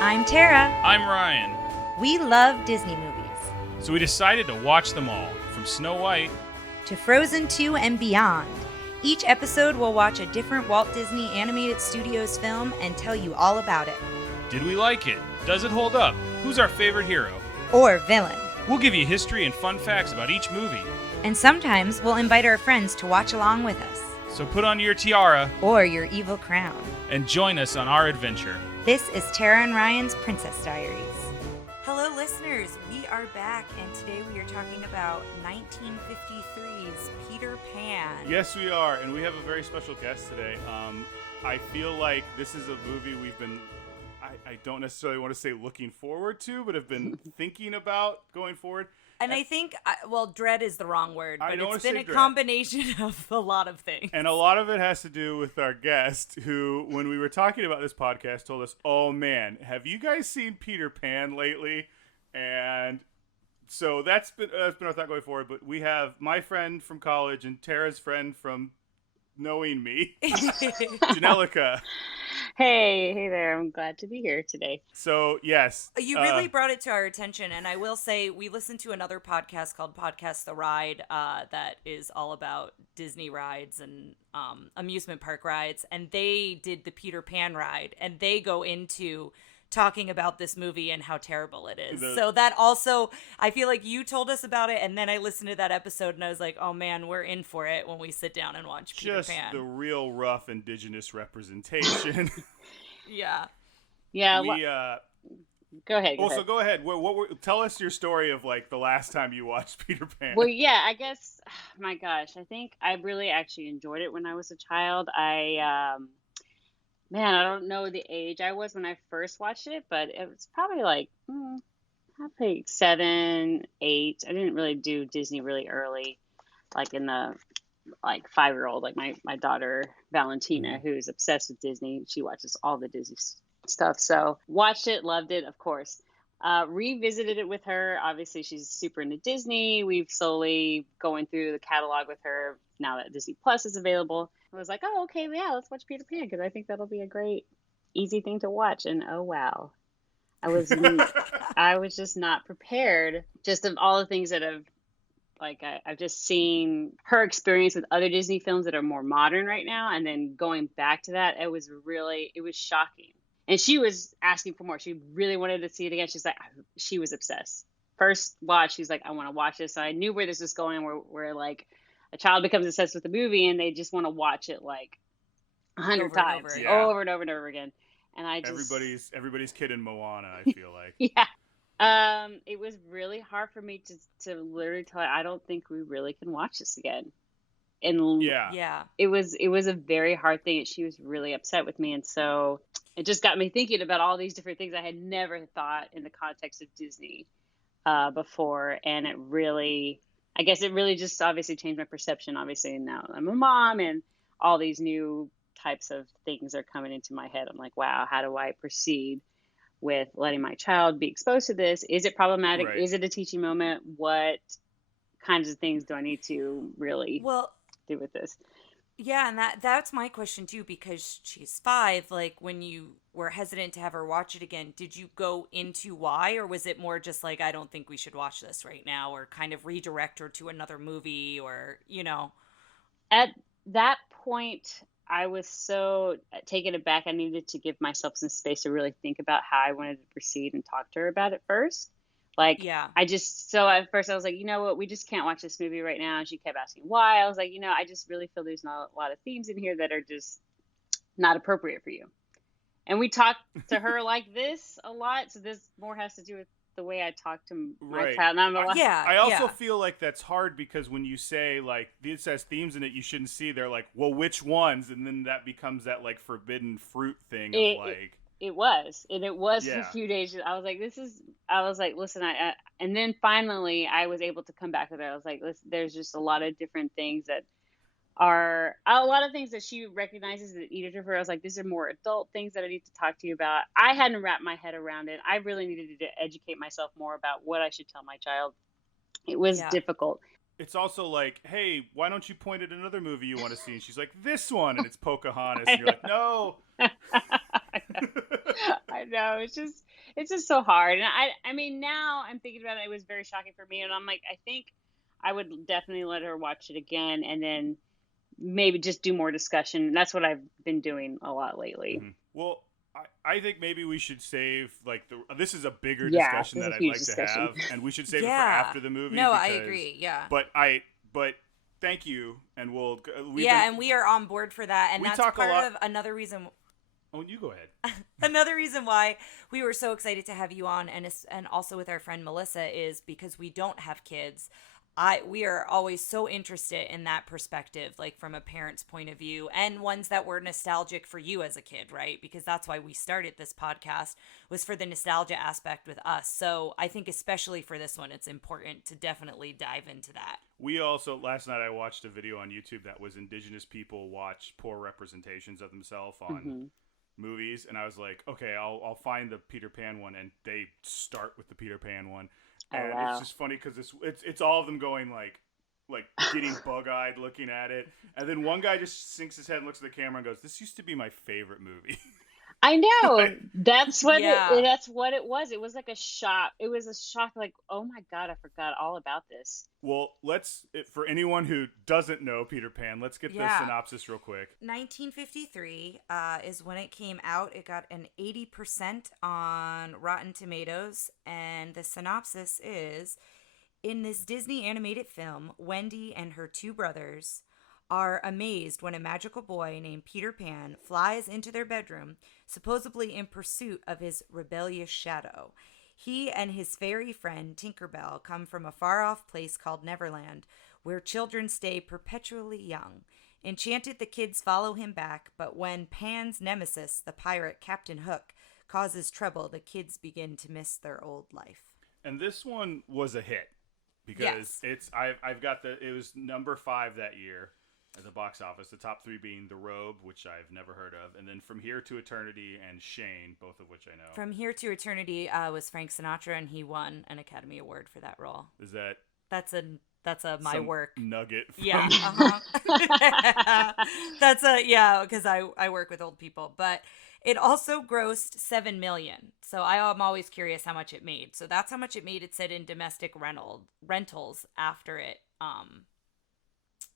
I'm Tara. I'm Ryan. We love Disney movies. So we decided to watch them all, from Snow White to Frozen 2 and beyond. Each episode will watch a different Walt Disney Animated Studios film and tell you all about it. Did we like it? Does it hold up? Who's our favorite hero? Or villain. We'll give you history and fun facts about each movie. And sometimes we'll invite our friends to watch along with us. So put on your tiara or your evil crown and join us on our adventure. This is Tara and Ryan's Princess Diaries. Hello listeners, we are back and today we are talking about 1953's Peter Pan. Yes we are, and we have a very special guest today. I feel like this is a movie we've been, I don't necessarily want to say looking forward to, but have been thinking about going forward. And I think, dread is the wrong word, but it's been a combination of a lot of things. And a lot of it has to do with our guest, who, when we were talking about this podcast, told us, oh man, have you guys seen Peter Pan lately? And so that's been our thought going forward. But we have my friend from college and Tara's friend from knowing me, Janellica. Hey there. I'm glad to be here today. So, yes. You really brought it to our attention. And I will say, we listened to another podcast called Podcast The Ride that is all about Disney rides and amusement park rides. And they did the Peter Pan ride. And they go into talking about this movie and how terrible it is. So that also, I feel like you told us about it, and then I listened to that episode, and I was like, oh man, we're in for it when we sit down and watch Peter Pan. Just the real rough indigenous representation. Yeah. Go ahead. Go ahead. Tell us your story of like the last time you watched Peter Pan. Well, yeah, I guess, my gosh, I think I really actually enjoyed it when I was a child. Man, I don't know the age I was when I first watched it, but it was probably like, probably 7, 8. I didn't really do Disney really early, like in the 5-year-old, like my daughter Valentina, who's obsessed with Disney. She watches all the Disney stuff. So watched it, loved it, of course. Revisited it with her. Obviously, she's super into Disney. We've slowly going through the catalog with her now that Disney Plus is available. I was like, oh, okay, yeah, let's watch Peter Pan because I think that'll be a great, easy thing to watch. And oh, wow. I was just not prepared. Just of all the things that I've just seen her experience with other Disney films that are more modern right now. And then going back to that, it was shocking. And she was asking for more. She really wanted to see it again. She's like, she was obsessed. First watch, she's like, I want to watch this. So I knew where this was going, where like a child becomes obsessed with the movie and they just want to watch it like 100 times, over and over and over again. And I just everybody's kid in Moana, I feel like. Yeah. It was really hard for me to literally tell her, I don't think we really can watch this again. And yeah, it was a very hard thing. And she was really upset with me. And so it just got me thinking about all these different things I had never thought in the context of Disney before. And it really just obviously changed my perception. Obviously now I'm a mom and all these new types of things are coming into my head. I'm like, wow, how do I proceed with letting my child be exposed to this? Is it problematic? Right. Is it a teaching moment? What kinds of things do I need to really do with this? Yeah, and that's my question too, because she's 5. Like, when you were hesitant to have her watch it again, did you go into why, or was it more just like, I don't think we should watch this right now, or kind of redirect her to another movie, or, you know? At that point, I was so taken aback. I needed to give myself some space to really think about how I wanted to proceed and talk to her about it first. Like, yeah. So at first I was like, you know what, we just can't watch this movie right now. And she kept asking why. I was like, I just really feel there's not a lot of themes in here that are just not appropriate for you. And we talked to her like this a lot. So this more has to do with the way I talk to my child. I also feel like that's hard because when you say like this has themes in it you shouldn't see, they're like, well, which ones? And then that becomes that like forbidden fruit thing It was for a few days. I was like, listen, and then finally I was able to come back with her. I was like, listen, there's just a lot of different things that are a lot of things that she recognizes that eat into her. I was like, these are more adult things that I need to talk to you about. I hadn't wrapped my head around it. I really needed to educate myself more about what I should tell my child. It was difficult. it's also like, hey, why don't you point at another movie you want to see? And she's like, this one, and it's Pocahontas. And you're like, no. I know. It's just so hard. And I mean, now I'm thinking about it. It was very shocking for me, and I'm like, I think I would definitely let her watch it again, and then maybe just do more discussion. That's what I've been doing a lot lately. Mm-hmm. Well, I think maybe we should save this is a bigger Yeah, discussion this is that a I'd huge like discussion. to have, and we should save it for Yeah. after the movie. No, I agree. Yeah. But thank you, and and we are on board for that, and we that's talk a part lot- of another reason. Oh, you go ahead. Another reason why we were so excited to have you on, and also with our friend Melissa, is because we don't have kids. We are always so interested in that perspective, like from a parent's point of view, and ones that were nostalgic for you as a kid, right? Because that's why we started this podcast, was for the nostalgia aspect with us. So I think especially for this one, it's important to definitely dive into that. We also, last night I watched a video on YouTube that was Indigenous people watch poor representations of themselves on movies, and I was like, okay, I'll find the Peter Pan one, and they start with the Peter Pan one. And it's just funny because it's all of them going like getting bug-eyed looking at it, and then one guy just sinks his head and looks at the camera and goes, "This used to be my favorite movie." I know. Like, That's what that's what it was. It was like a shock. It was a shock, like, oh my God, I forgot all about this. well, for anyone who doesn't know Peter Pan, let's get the Yeah. synopsis real quick. 1953 is when it came out. It got an 80% on Rotten Tomatoes, and the synopsis is: in this Disney animated film, Wendy and her two brothers are amazed when a magical boy named Peter Pan flies into their bedroom, supposedly in pursuit of his rebellious shadow. He and his fairy friend Tinkerbell come from a far-off place called Neverland, where children stay perpetually young. Enchanted, the kids follow him back, but when Pan's nemesis, the pirate Captain Hook, causes trouble, the kids begin to miss their old life. And this one was a hit because it was number 5 that year at the box office. The top 3 being The Robe, which I've never heard of, and then From Here to Eternity and Shane, both of which I know. From Here to Eternity was Frank Sinatra, and he won an Academy Award for that role. Is that That's a my some work. nugget? From... Yeah. Because I work with old people. But it also grossed $7 million. So I am always curious how much it made. So that's how much it made. It said in domestic rentals after it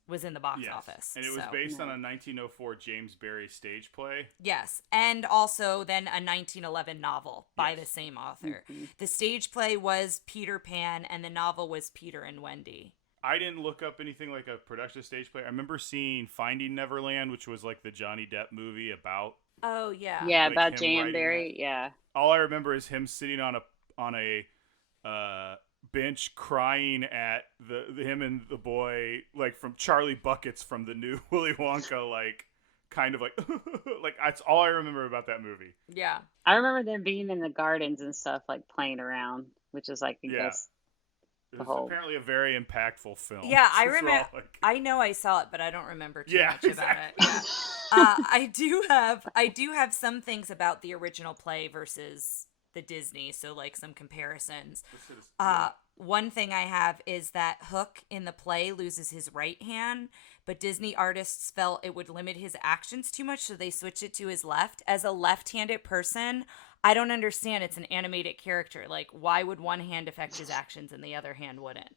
was in the box office. And it was based on a 1904 James Barrie stage play. Yes, and also then a 1911 novel by the same author. The stage play was Peter Pan, and the novel was Peter and Wendy. I didn't look up anything like a production stage play. I remember seeing Finding Neverland, which was like the Johnny Depp movie about. Oh yeah. Yeah, like about him Jan writing Barry. Yeah. All I remember is him sitting on a bench crying at him and the boy, like from Charlie Buckets from the new Willy Wonka, like kind of like like that's all I remember about that movie. Yeah. I remember them being in the gardens and stuff, like playing around, which is like, I guess, It was apparently a very impactful film. Yeah, I It's remember. all like- I know I saw it, but I don't remember too much exactly. about it. Yeah. I do have some things about the original play versus the Disney, so like some comparisons. One thing I have is that Hook in the play loses his right hand, but Disney artists felt it would limit his actions too much, so they switched it to his left. As a left-handed person, I don't understand. It's an animated character. Like, why would one hand affect his actions and the other hand wouldn't?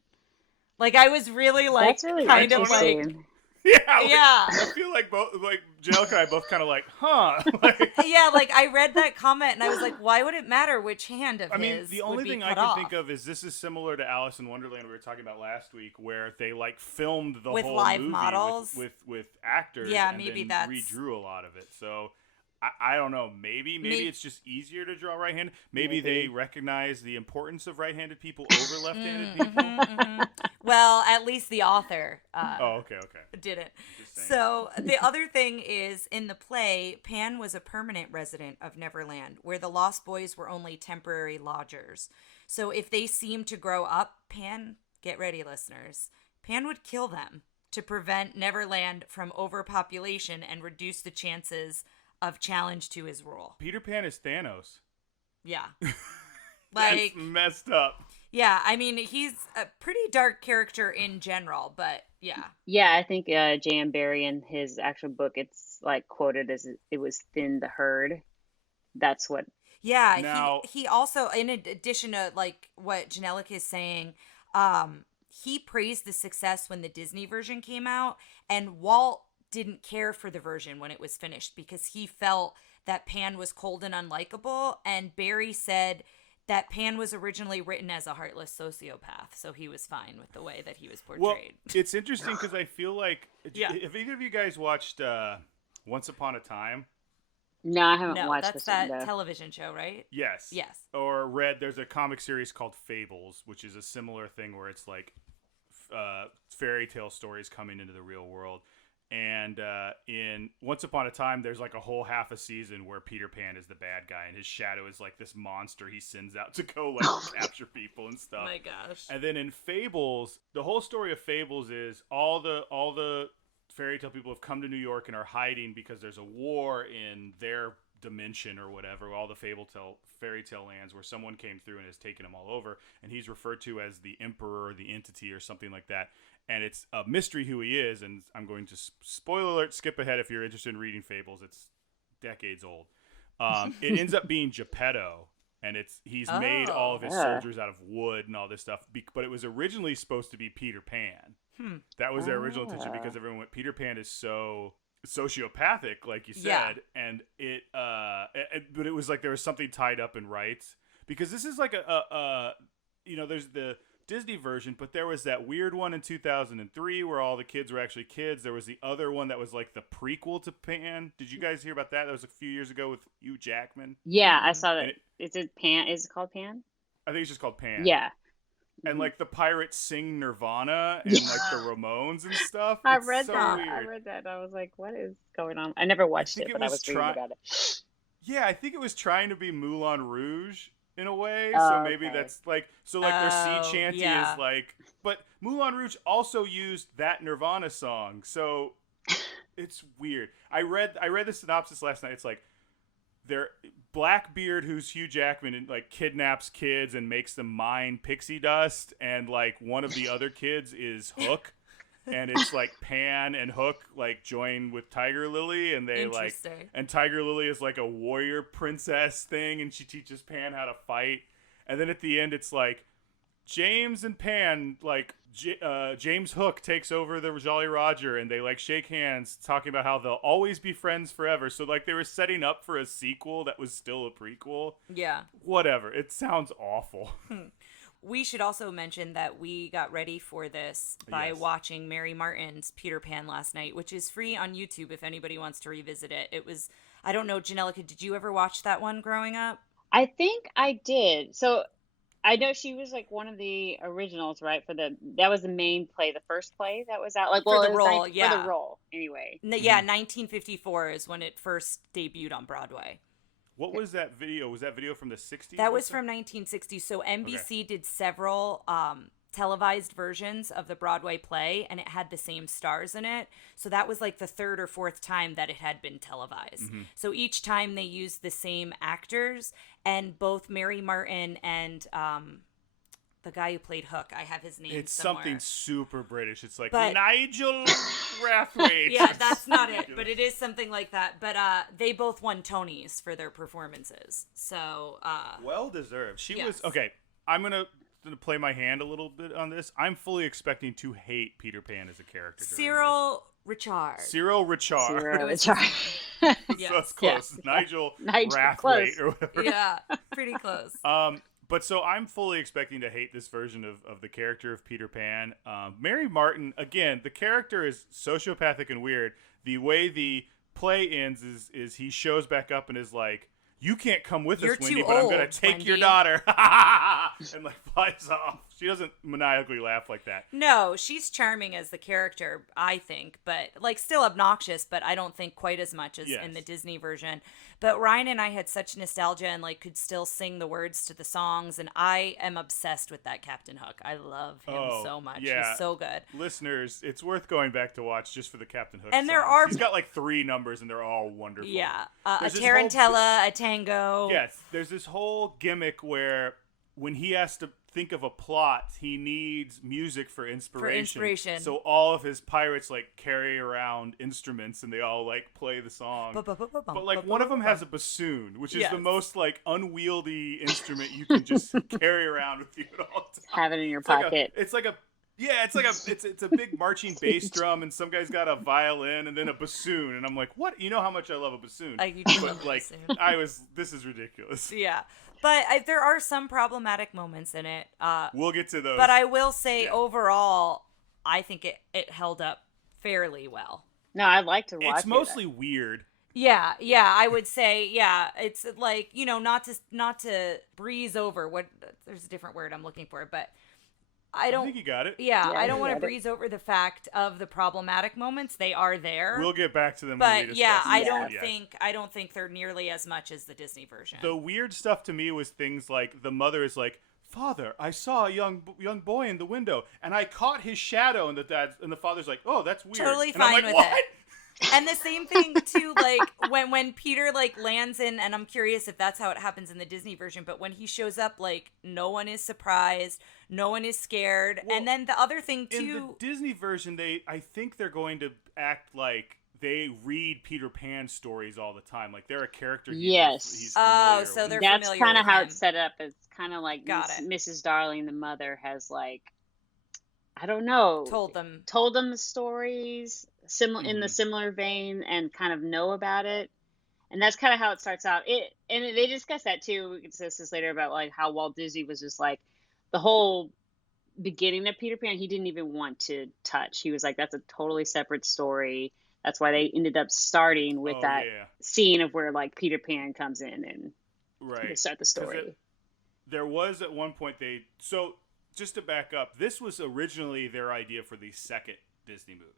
Like, I was really like, That's really kind of like, interesting. Yeah. I feel like both, like Janellica and I both kind of like, huh? Like, yeah, like I read that comment and I was like, why would it matter which hand of I mean, his the would only be thing I cut can off? think of is this is similar to Alice in Wonderland we were talking about last week, where they like filmed the With whole live movie models? with actors, Yeah, and maybe then that's- redrew a lot of it. So I don't know. Maybe it's just easier to draw right-handed. Maybe they recognize the importance of right-handed people over left-handed people. Well, at least the author Okay. didn't. Just saying. So the other thing is, in the play, Pan was a permanent resident of Neverland, where the Lost Boys were only temporary lodgers. So if they seemed to grow up, Pan, get ready, listeners, Pan would kill them to prevent Neverland from overpopulation and reduce the chances of challenge to his rule. Peter Pan is Thanos. Yeah. That's Like, messed up. Yeah, I mean, he's a pretty dark character in general, but yeah. Yeah, I think J.M. Barrie in his actual book, it's like quoted as it was thin the herd. That's what. Yeah, Now, he also, in addition to like what Janellica is saying, he praised the success when the Disney version came out, and Walt didn't care for the version when it was finished because he felt that Pan was cold and unlikable, and Barrie said that Pan was originally written as a heartless sociopath, so he was fine with the way that he was portrayed. well, it's interesting because I feel like, Yeah. Have either of you guys watched Once Upon a Time? No, I haven't No, watched that's this that one, though. television show, right? Yes. Yes. Or read, there's a comic series called Fables, which is a similar thing where it's like fairy tale stories coming into the real world. And in Once Upon a Time, there's like a whole half a season where Peter Pan is the bad guy, and his shadow is like this monster he sends out to go like capture people and stuff. Oh my gosh. And then in Fables, the whole story of Fables is all the fairy tale people have come to New York and are hiding because there's a war in their dimension or whatever, all the fairy tale lands where someone came through and has taken them all over, and he's referred to as the emperor or the entity or something like that. And it's a mystery who he is, and I'm going to spoiler alert, skip ahead if you're interested in reading Fables. It's decades old. It ends up being Geppetto, and he's made all of his soldiers out of wood and all this stuff. But it was originally supposed to be Peter Pan. That was their original intention because everyone went, Peter Pan is so sociopathic, like you said, Yeah. and but it was like there was something tied up in rights because this is like there's the Disney version, but there was that weird one in 2003 where all the kids were actually kids. There was the other one that was like the prequel to Pan. Did you guys hear about that? That was a few years ago with Hugh Jackman. Yeah, I saw And that. Is it Pan? Is it called Pan? I think it's just called Pan. Yeah. And like the pirates sing Nirvana and like the Ramones and stuff. I It's read so that. weird. I read that. And I was like, what is going on? I never watched think it, it but I was was reading about it. Yeah, I think it was trying to be Moulin Rouge in a way. Oh, So maybe okay. that's like, so like their sea chanty yeah. is like, but Moulin Rouge also used that Nirvana song. So it's weird. I read the synopsis last night. It's like they're Blackbeard, who's Hugh Jackman, and like kidnaps kids and makes them mine pixie dust, and like one of the other kids is Hook. And it's like Pan and Hook like join with Tiger Lily, and they like, Interesting. and Tiger Lily is like a warrior princess thing, and she teaches Pan how to fight. And then at the end, it's like James and Pan, like James Hook takes over the Jolly Roger, and they like shake hands, talking about how they'll always be friends forever. So like they were setting up for a sequel that was still a prequel. Yeah. Whatever. It sounds awful. We should also mention that we got ready for this by Yes. watching Mary Martin's Peter Pan last night, which is free on YouTube if anybody wants to revisit it. It was, I don't know, Janellica, did you ever watch that one growing up? I think I did. So I know she was like one of the originals, right? That was the main play, the first play that was out. Like, For well, the it was role, for yeah. the role, anyway. Yeah, 1954 is when it first debuted on Broadway. What was that video? Was that video from the 60s? That or was something? from 1960. So NBC did several televised versions of the Broadway play, and it had the same stars in it. So that was like the third or fourth time that it had been televised. So each time they used the same actors, and both Mary Martin and the guy who played Hook, I have his name It's somewhere. something super British. It's like But- Nigel Rathwaite. Yeah, that's not it, but it is something like that. But they both won Tonys for their performances. So Well deserved. She Yes. was okay. I'm gonna play my hand a little bit on this. I'm fully expecting to hate Peter Pan as a character. during Cyril Richard. this. Cyril Richard. Zero, was- it's hard. Yes. So that's close. Yeah. Nigel Nigel, Rathwaite close. or whatever. Yeah, pretty close. But so I'm fully expecting to hate this version of the character of Peter Pan. Mary Martin, again, the character is sociopathic and weird. The way the play ends is he shows back up and is like, "You can't come with You're us, Wendy, too but I'm gonna old, take your Wendy." daughter," and like flies off. She doesn't maniacally laugh like that. No, she's charming as the character, I think, but like still obnoxious, but I don't think quite as much as Yes. in the Disney version. But Ryan and I had such nostalgia and like could still sing the words to the songs, and I am obsessed with that Captain Hook. I love him so much. yeah. He's so good. Listeners, it's worth going back to watch just for the Captain Hook. And there songs. are- He's got like 3 numbers, and they're all wonderful. Yeah, a There's this whole tarantella, a tango. Yes, there's this whole gimmick where when he has to think of a plot, he needs music for inspiration. So all of his pirates like carry around instruments and they all like play the song. But like one of them has a bassoon, which is the most like unwieldy instrument you can just carry around with you at all times. Have it in your pocket. It's a big marching bass drum, and some guy's got a violin and then a bassoon, and I'm like, what? You know how much I love a bassoon. You do love a like bassoon. this is ridiculous. Yeah. But there are some problematic moments in it. We'll get to those. But I will say, overall, I think it held up fairly well. No, I'd like to watch it. It's mostly weird. Yeah, I would say, it's like, not to breeze over what, there's a different word I'm looking for, but I think you got it. Yeah, I don't want to breeze over the fact of the problematic moments. They are there. We'll get back to them. But when we discuss I don't think they're nearly as much as the Disney version. The weird stuff to me was things like the mother is like, "Father, I saw a young boy in the window, and I caught his shadow." And the father's like, "Oh, that's weird." Totally and fine I'm like, with what? it. And the same thing too, like when Peter like lands in, and I'm curious if that's how it happens in the Disney version, but when he shows up, like no one is surprised, no one is scared. Well, and then the other thing too, in the Disney version, I think they're going to act like they read Peter Pan stories all the time, like they're a character. He's familiar so with. they're That's familiar kind of with how him. it's set up. It's kind of like Mrs. Darling, the mother, has like, I don't know, told them the stories in the similar vein and kind of know about it, and that's kind of how it starts out. They discuss that too. We can discuss this later about like how Walt Disney was just like the whole beginning of Peter Pan. He didn't even want to touch. He was like, that's a totally separate story. That's why they ended up starting with scene of where like Peter Pan comes in and they start the story. There was at one point so just to back up, this was originally their idea for the second Disney movie.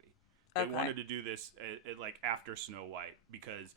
They wanted to do this like after Snow White because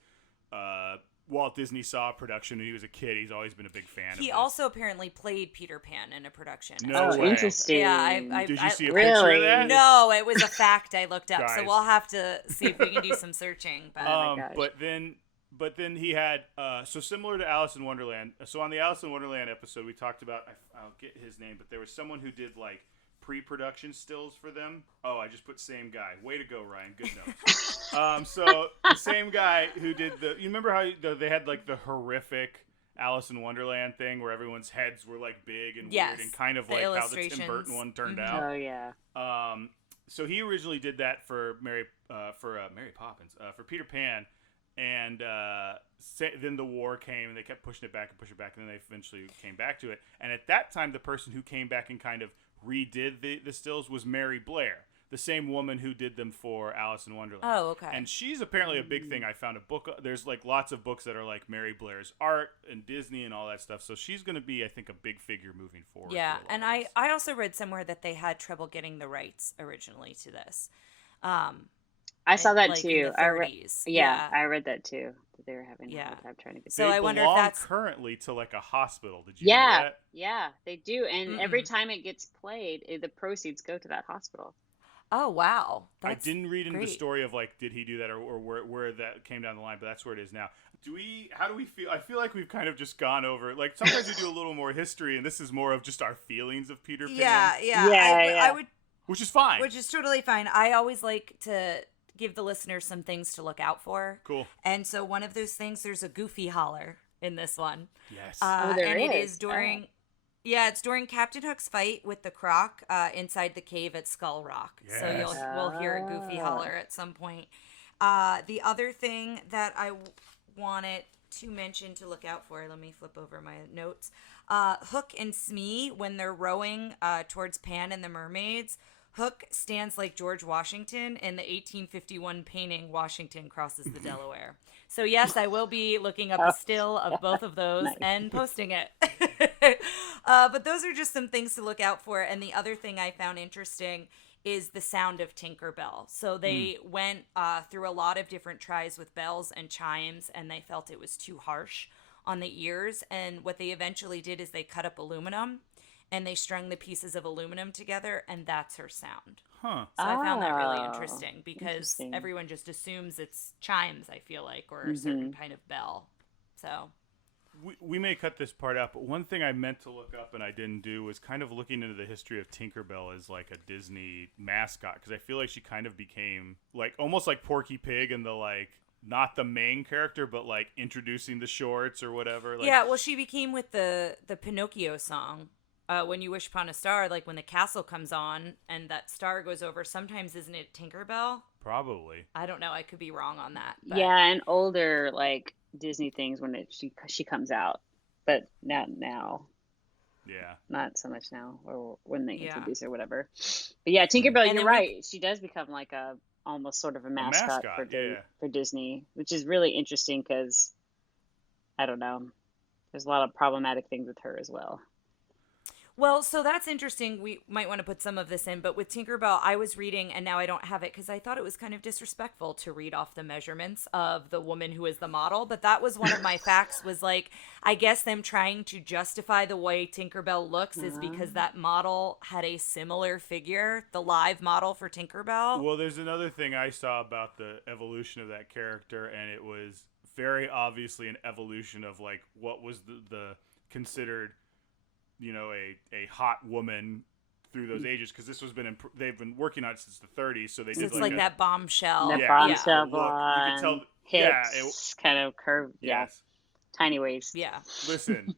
Walt Disney saw production when he was a kid. He's always been a big fan of this. He also apparently played Peter Pan in a production. No way. Interesting. Yeah, did you see a picture of that? No, it was a fact I looked up. So we'll have to see if we can do some searching. But But then he had so similar to Alice in Wonderland. So on the Alice in Wonderland episode, we talked about I'll get his name, but there was someone who did like pre-production stills for them. Oh, I just put same guy. Way to go, Ryan. Good notes. So the same guy who did you remember how they had like the horrific Alice in Wonderland thing where everyone's heads were like big and weird and kind of like how the Tim Burton one turned out. Oh yeah. So he originally did that for Mary Poppins, for Peter Pan. And then the war came, and they kept pushing it back, and then they eventually came back to it. And at that time, the person who came back and kind of redid the stills was Mary Blair, the same woman who did them for Alice in Wonderland. Oh, okay. And she's apparently a big thing. I found a book. There's like lots of books that are like Mary Blair's art and Disney and all that stuff. So she's going to be, I think, a big figure moving forward. Yeah, and I also read somewhere that they had trouble getting the rights originally to this. I saw that like too. I read that too. That they were having a hard time trying to get. So I wonder if that's currently to like a hospital. Did you know that? Yeah, they do. And every time it gets played, the proceeds go to that hospital. Oh wow! I didn't read into the story of like did he do that or where that came down the line, but that's where it is now. How do we feel? I feel like we've kind of just gone over. Like sometimes we do a little more history, and this is more of just our feelings of Peter Pan. I would. Which is fine. Which is totally fine. I always like to give the listeners some things to look out for. Cool. And so one of those things, there's a goofy holler in this one. Yes. It is during, it's during Captain Hook's fight with the Croc inside the cave at Skull Rock. Yes. So we'll hear a goofy holler at some point. The other thing that I wanted to mention to look out for, let me flip over my notes. Hook and Smee, when they're rowing towards Pan and the mermaids, Hook stands like George Washington in the 1851 painting Washington Crosses the Delaware. So yes, I will be looking up a still of both of those and posting it. But those are just some things to look out for. And the other thing I found interesting is the sound of Tinkerbell. So they went through a lot of different tries with bells and chimes, and they felt it was too harsh on the ears. And what they eventually did is they cut up aluminum and they strung the pieces of aluminum together, and that's her sound. Huh. So I found that really interesting because everyone just assumes it's chimes, I feel like, or a certain kind of bell. So we may cut this part out, but one thing I meant to look up and I didn't do was kind of looking into the history of Tinkerbell as like a Disney mascot, because I feel like she kind of became like almost like Porky Pig and the like not the main character, but like introducing the shorts or whatever. Like, yeah, well, she became with the Pinocchio song. When you wish upon a star, like when the castle comes on and that star goes over, sometimes isn't it Tinkerbell? probably. I don't know. I could be wrong on that. But Yeah, and older like Disney things when she comes out, but not now, Yeah. not so much now, or when they Yeah. introduce her, whatever. But yeah, Tinkerbell, And you're then right. She does become like a almost sort of a mascot, mascot, for yeah. for Disney, which is really interesting because I don't know, there's a lot of problematic things with her as well. Well, so that's interesting. We might want to put some of this in, but with Tinkerbell, I was reading, and now I don't have it because I thought it was kind of disrespectful to read off the measurements of the woman who is the model. But that was one of my facts, was like, I guess them trying to justify the way Tinkerbell looks is because that model had a similar figure, the live model for Tinkerbell. Well, there's another thing I saw about the evolution of that character, and it was very obviously an evolution of like what was the considered, you know, a hot woman through those ages, because this was they've been working on it since the 30s, so they So did it's like that bombshell. That Yeah, bombshell look, you could tell- blonde, yeah, hips, kind of curved, yes. tiny waist. Yeah. Listen,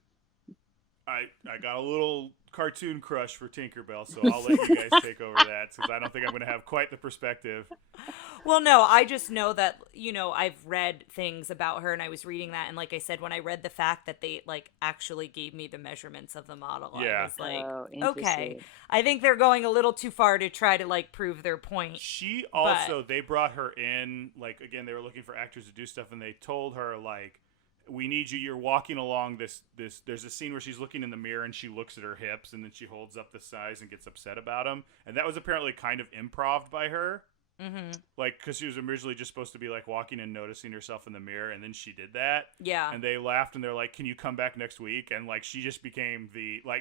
I got a little cartoon crush for Tinkerbell, so I'll let you guys take over that, because I don't think I'm going to have quite the perspective. Well, no, I just know that, you know, I've read things about her, and I was reading that, and like I said, when I read the fact that they, like, actually gave me the measurements of the model, Yeah. I was like, Oh, okay. interesting. I think they're going a little too far to try to, like, prove their point. She also, they brought her in, like, again, they were looking for actors to do stuff, and they told her, like, we need you, you're walking along this, there's a scene where she's looking in the mirror, and she looks at her hips, and then she holds up the size and gets upset about them, and that was apparently kind of improv by her. Mm-hmm. Like, because she was originally just supposed to be, like, walking and noticing herself in the mirror, and then she did that. Yeah. And they laughed, and they're like, can you come back next week? And, like, she just became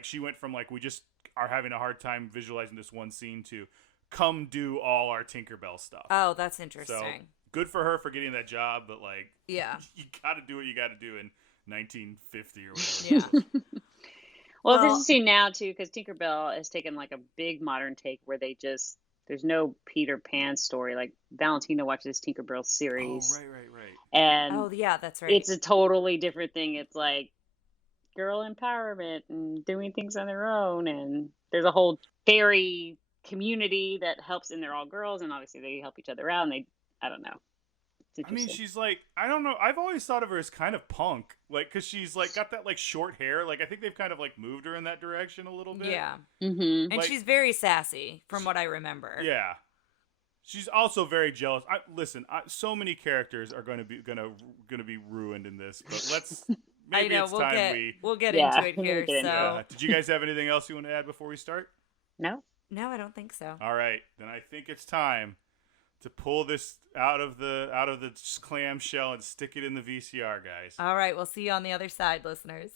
she went from, like, we just are having a hard time visualizing this one scene to come do all our Tinkerbell stuff. Oh, that's So, interesting. good for her for getting that job, but, like, Yeah. you gotta do what you gotta do in 1950 or whatever. Yeah. Well, it's Well- interesting now too because Tinkerbell has taken like a big modern take where there's no Peter Pan story. Like Valentina watches Tinkerbell series, Oh, right. and Oh, yeah, that's right. it's a totally different thing. It's like girl empowerment and doing things on their own, and there's a whole fairy community that helps, and they're all girls, and obviously they help each other out. And I don't know. It's I mean, interesting. she's like, I don't know. I've always thought of her as kind of punk, like, because she's like got that like short hair. Like, I think they've kind of like moved her in that direction a little bit. Yeah. Mm-hmm. And Like- she's very sassy, from what I remember. Yeah. She's also very jealous. Listen, so many characters are going to be ruined in this, but let's I maybe know, it's we'll time get Yeah, into it we'll here. get into So Did you guys have anything else you want to add before we start? No. no, I don't think so. All right, then I think it's time to pull this out of the clamshell and stick it in the VCR, guys. All right, we'll see you on the other side, listeners.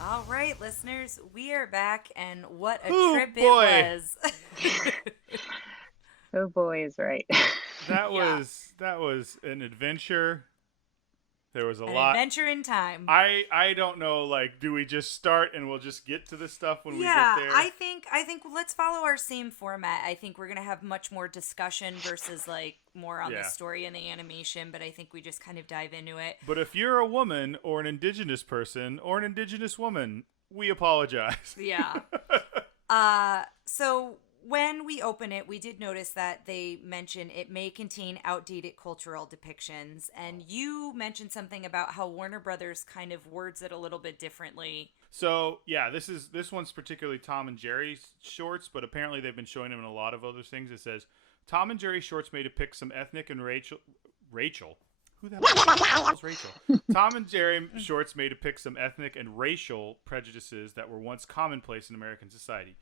All right, listeners, we are back, and what a Oh, trip boy. it was. Oh boy, is right. That Yeah. was an adventure. There was a An lot. adventure in time. I don't know. Like, do we just start and we'll just get to the stuff when we get there? I think let's follow our same format. I think we're gonna have much more discussion versus like more on Yeah. the story and the animation, but I think we just kind of dive into it. But if you're a woman or an indigenous person or an indigenous woman, we apologize. Yeah. So when we open it, we did notice that they mention it may contain outdated cultural depictions, and you mentioned something about how Warner Brothers kind of words it a little bit differently. So yeah, this one's particularly Tom and Jerry shorts, but apparently they've been showing them in a lot of other things. It says Tom and Jerry shorts may depict some ethnic and Rachel. Who the hell is Rachel? Tom and Jerry shorts may depict some ethnic and racial prejudices that were once commonplace in American society.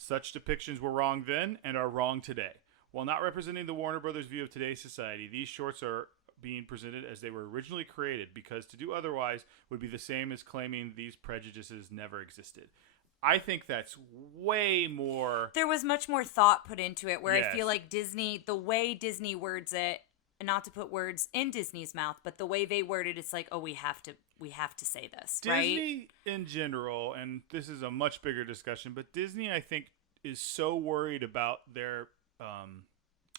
Such depictions were wrong then and are wrong today. While not representing the Warner Brothers view of today's society, these shorts are being presented as they were originally created, because to do otherwise would be the same as claiming these prejudices never existed. I think that's way more. There was much more thought put into it, where I Yes. feel like Disney, the way Disney words it, and not to put words in Disney's mouth, but the way they word it, it's like, oh, we have to say this, right? Disney in general, and this is a much bigger discussion, but Disney, I think, is so worried about their,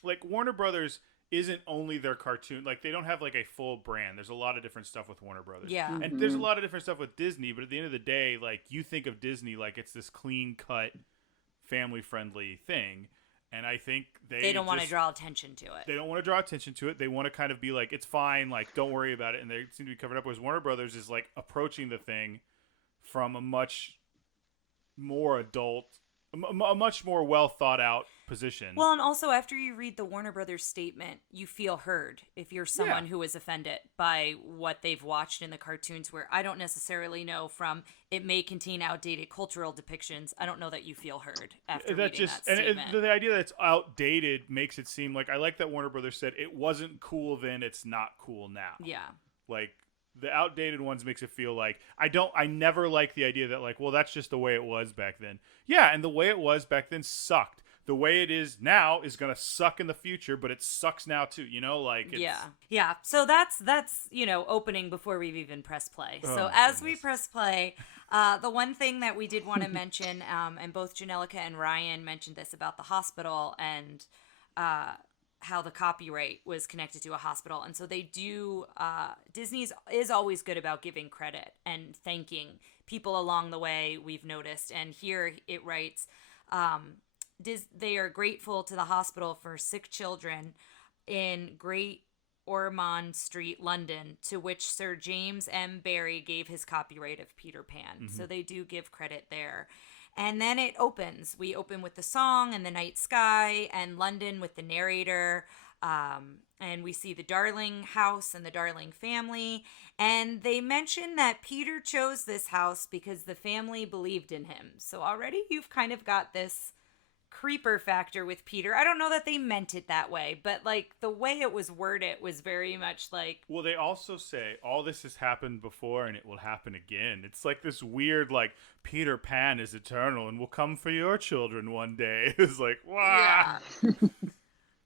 like Warner Brothers isn't only their cartoon. Like, they don't have like a full brand. There's a lot of different stuff with Warner Brothers. Yeah. And there's a lot of different stuff with Disney, but at the end of the day, like, you think of Disney like it's this clean cut, family friendly thing. And I think they don't want to draw attention to it. They don't want to draw attention to it. They want to kind of be like, it's fine, like, don't worry about it. And they seem to be covered up. Whereas Warner Brothers is like approaching the thing from a much more adult, a much more well thought out position. Well, and also after you read the Warner Brothers statement, you feel heard if you're someone who is offended by what they've watched in the cartoons, where I don't necessarily know from it may contain outdated cultural depictions. I don't know that you feel heard after reading that statement. And the idea that it's outdated makes it seem like, I like that Warner Brothers said it wasn't cool then, it's not cool now. Yeah. Like, the outdated ones makes it feel like I never like the idea that like, well, that's just the way it was back then. Yeah, and the way it was back then sucked. The way it is now is gonna suck in the future, but it sucks now too. You know, like it's, yeah. So that's opening before we've even pressed play. Oh, so as we press play, the one thing that we did want to mention, and both Janellica and Ryan mentioned this about the hospital and how the copyright was connected to a hospital. And so they do, Disney is always good about giving credit and thanking people along the way, we've noticed. And here it writes, they are grateful to the hospital for sick children in Great Ormond Street, London, to which Sir James M. Barrie gave his copyright of Peter Pan. Mm-hmm. So they do give credit there. And then it opens. We open with the song and the night sky and London with the narrator. And we see the Darling house and the Darling family. And they mention that Peter chose this house because the family believed in him. So already you've kind of got this creeper factor with Peter. I don't know that they meant it that way, but like the way it was worded was very much like, well, they also say all this has happened before and it will happen again. It's like this weird, like, Peter Pan is eternal and will come for your children one day. It's like, wow. Yeah.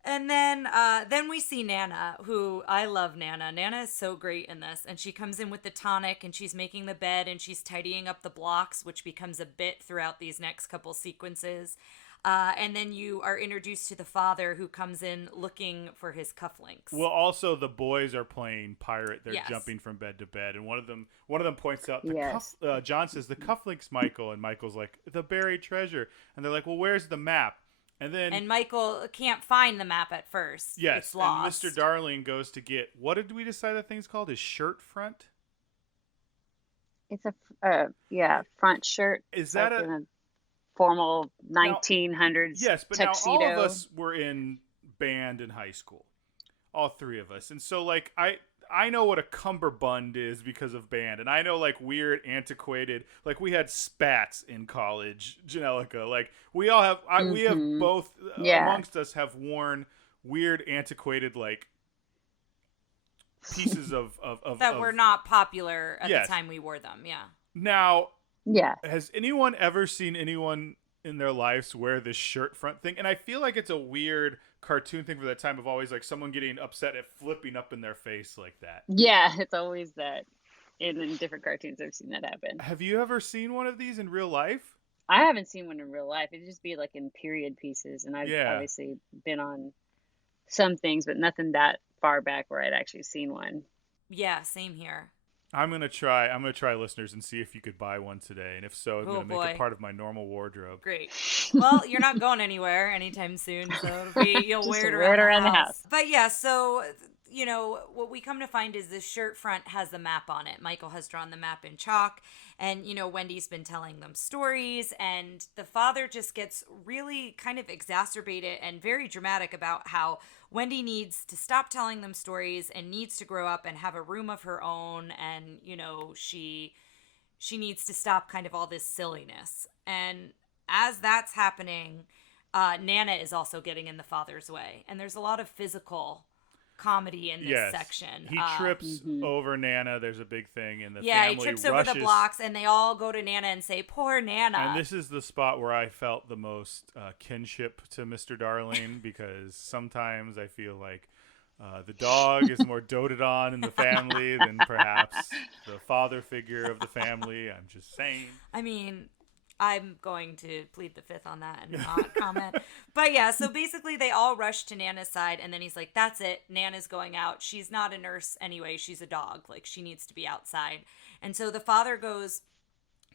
And then we see Nana, who I love. Nana is so great in this, and she comes in with the tonic and she's making the bed and she's tidying up the blocks, which becomes a bit throughout these next couple sequences. And then you are introduced to the father, who comes in looking for his cufflinks. Well, also the boys are playing pirate. They're Yes. jumping from bed to bed, and one of them points out Yes. John says the cufflinks, Michael, and Michael's like, the buried treasure, and they're like, well, where's the map? And Michael can't find the map at first. yes, It's lost. and Mr. Darling goes to get, what did we decide that thing's called? His shirt front? It's a front shirt. Is that like in a formal 1900s yes, but tuxedo. now all of us were in band in high school, all three of us, and so like I know what a cummerbund is because of band, and I know like weird antiquated, like we had spats in college, Janellica. Like we all have, we have both amongst us have worn weird antiquated like pieces of that were not popular at Yes. the time we wore them. Yeah. Now, Yeah. has anyone ever seen anyone in their lives wear this shirt front thing? And I feel like it's a weird cartoon thing for that time of always like someone getting upset at flipping up in their face like that. Yeah, it's always that. In different cartoons, I've seen that happen. Have you ever seen one of these in real life? I haven't seen one in real life. It'd just be like in period pieces, and I've Yeah. obviously been on some things, but nothing that far back where I'd actually seen one. Yeah, same here. I'm gonna try, listeners, and see if you could buy one today. And if so, I'm Oh, gonna make boy. it part of my normal wardrobe. Great. Well, you're not going anywhere anytime soon, so you'll Just wear it wear it around the around the house. But yeah, so you know what we come to find is this shirt front has the map on it. Michael has drawn the map in chalk, and you know Wendy's been telling them stories, and the father just gets really kind of exacerbated and very dramatic about how Wendy needs to stop telling them stories and needs to grow up and have a room of her own, and you know she needs to stop kind of all this silliness. And as that's happening, Nana is also getting in the father's way, and there's a lot of physical comedy in this Yes. section. He trips over Nana. There's a big thing, and the Yeah, family he trips rushes. over the blocks, and they all go to Nana and say, "Poor Nana." And this is the spot where I felt the most kinship to Mr. Darling, because sometimes I feel like the dog is more doted on in the family than perhaps the father figure of the family. I'm just saying. I mean, I'm going to plead the fifth on that and not comment. But yeah, so basically they all rush to Nana's side, and then he's like, that's it. Nana's going out. She's not a nurse anyway. She's a dog. Like, she needs to be outside. And so the father goes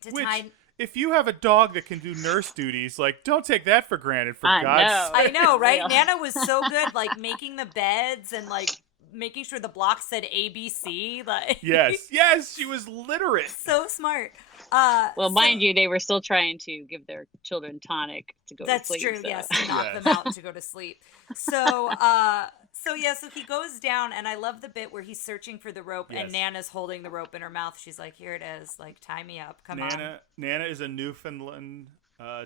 to tie... If you have a dog that can do nurse duties, like, don't take that for granted, for God's I sake. know, right? Nana was so good, like, making the beds and, like, making sure the block said ABC. Like, Yes, she was literate. So smart. Well, mind you, they were still trying to give their children tonic to go to sleep. That's true, So. yes, to knock them out to go to sleep. So, so he goes down, and I love the bit where he's searching for the rope, and Nana's holding the rope in her mouth. She's like, here it is, like, tie me up, come on. Nana is a Newfoundland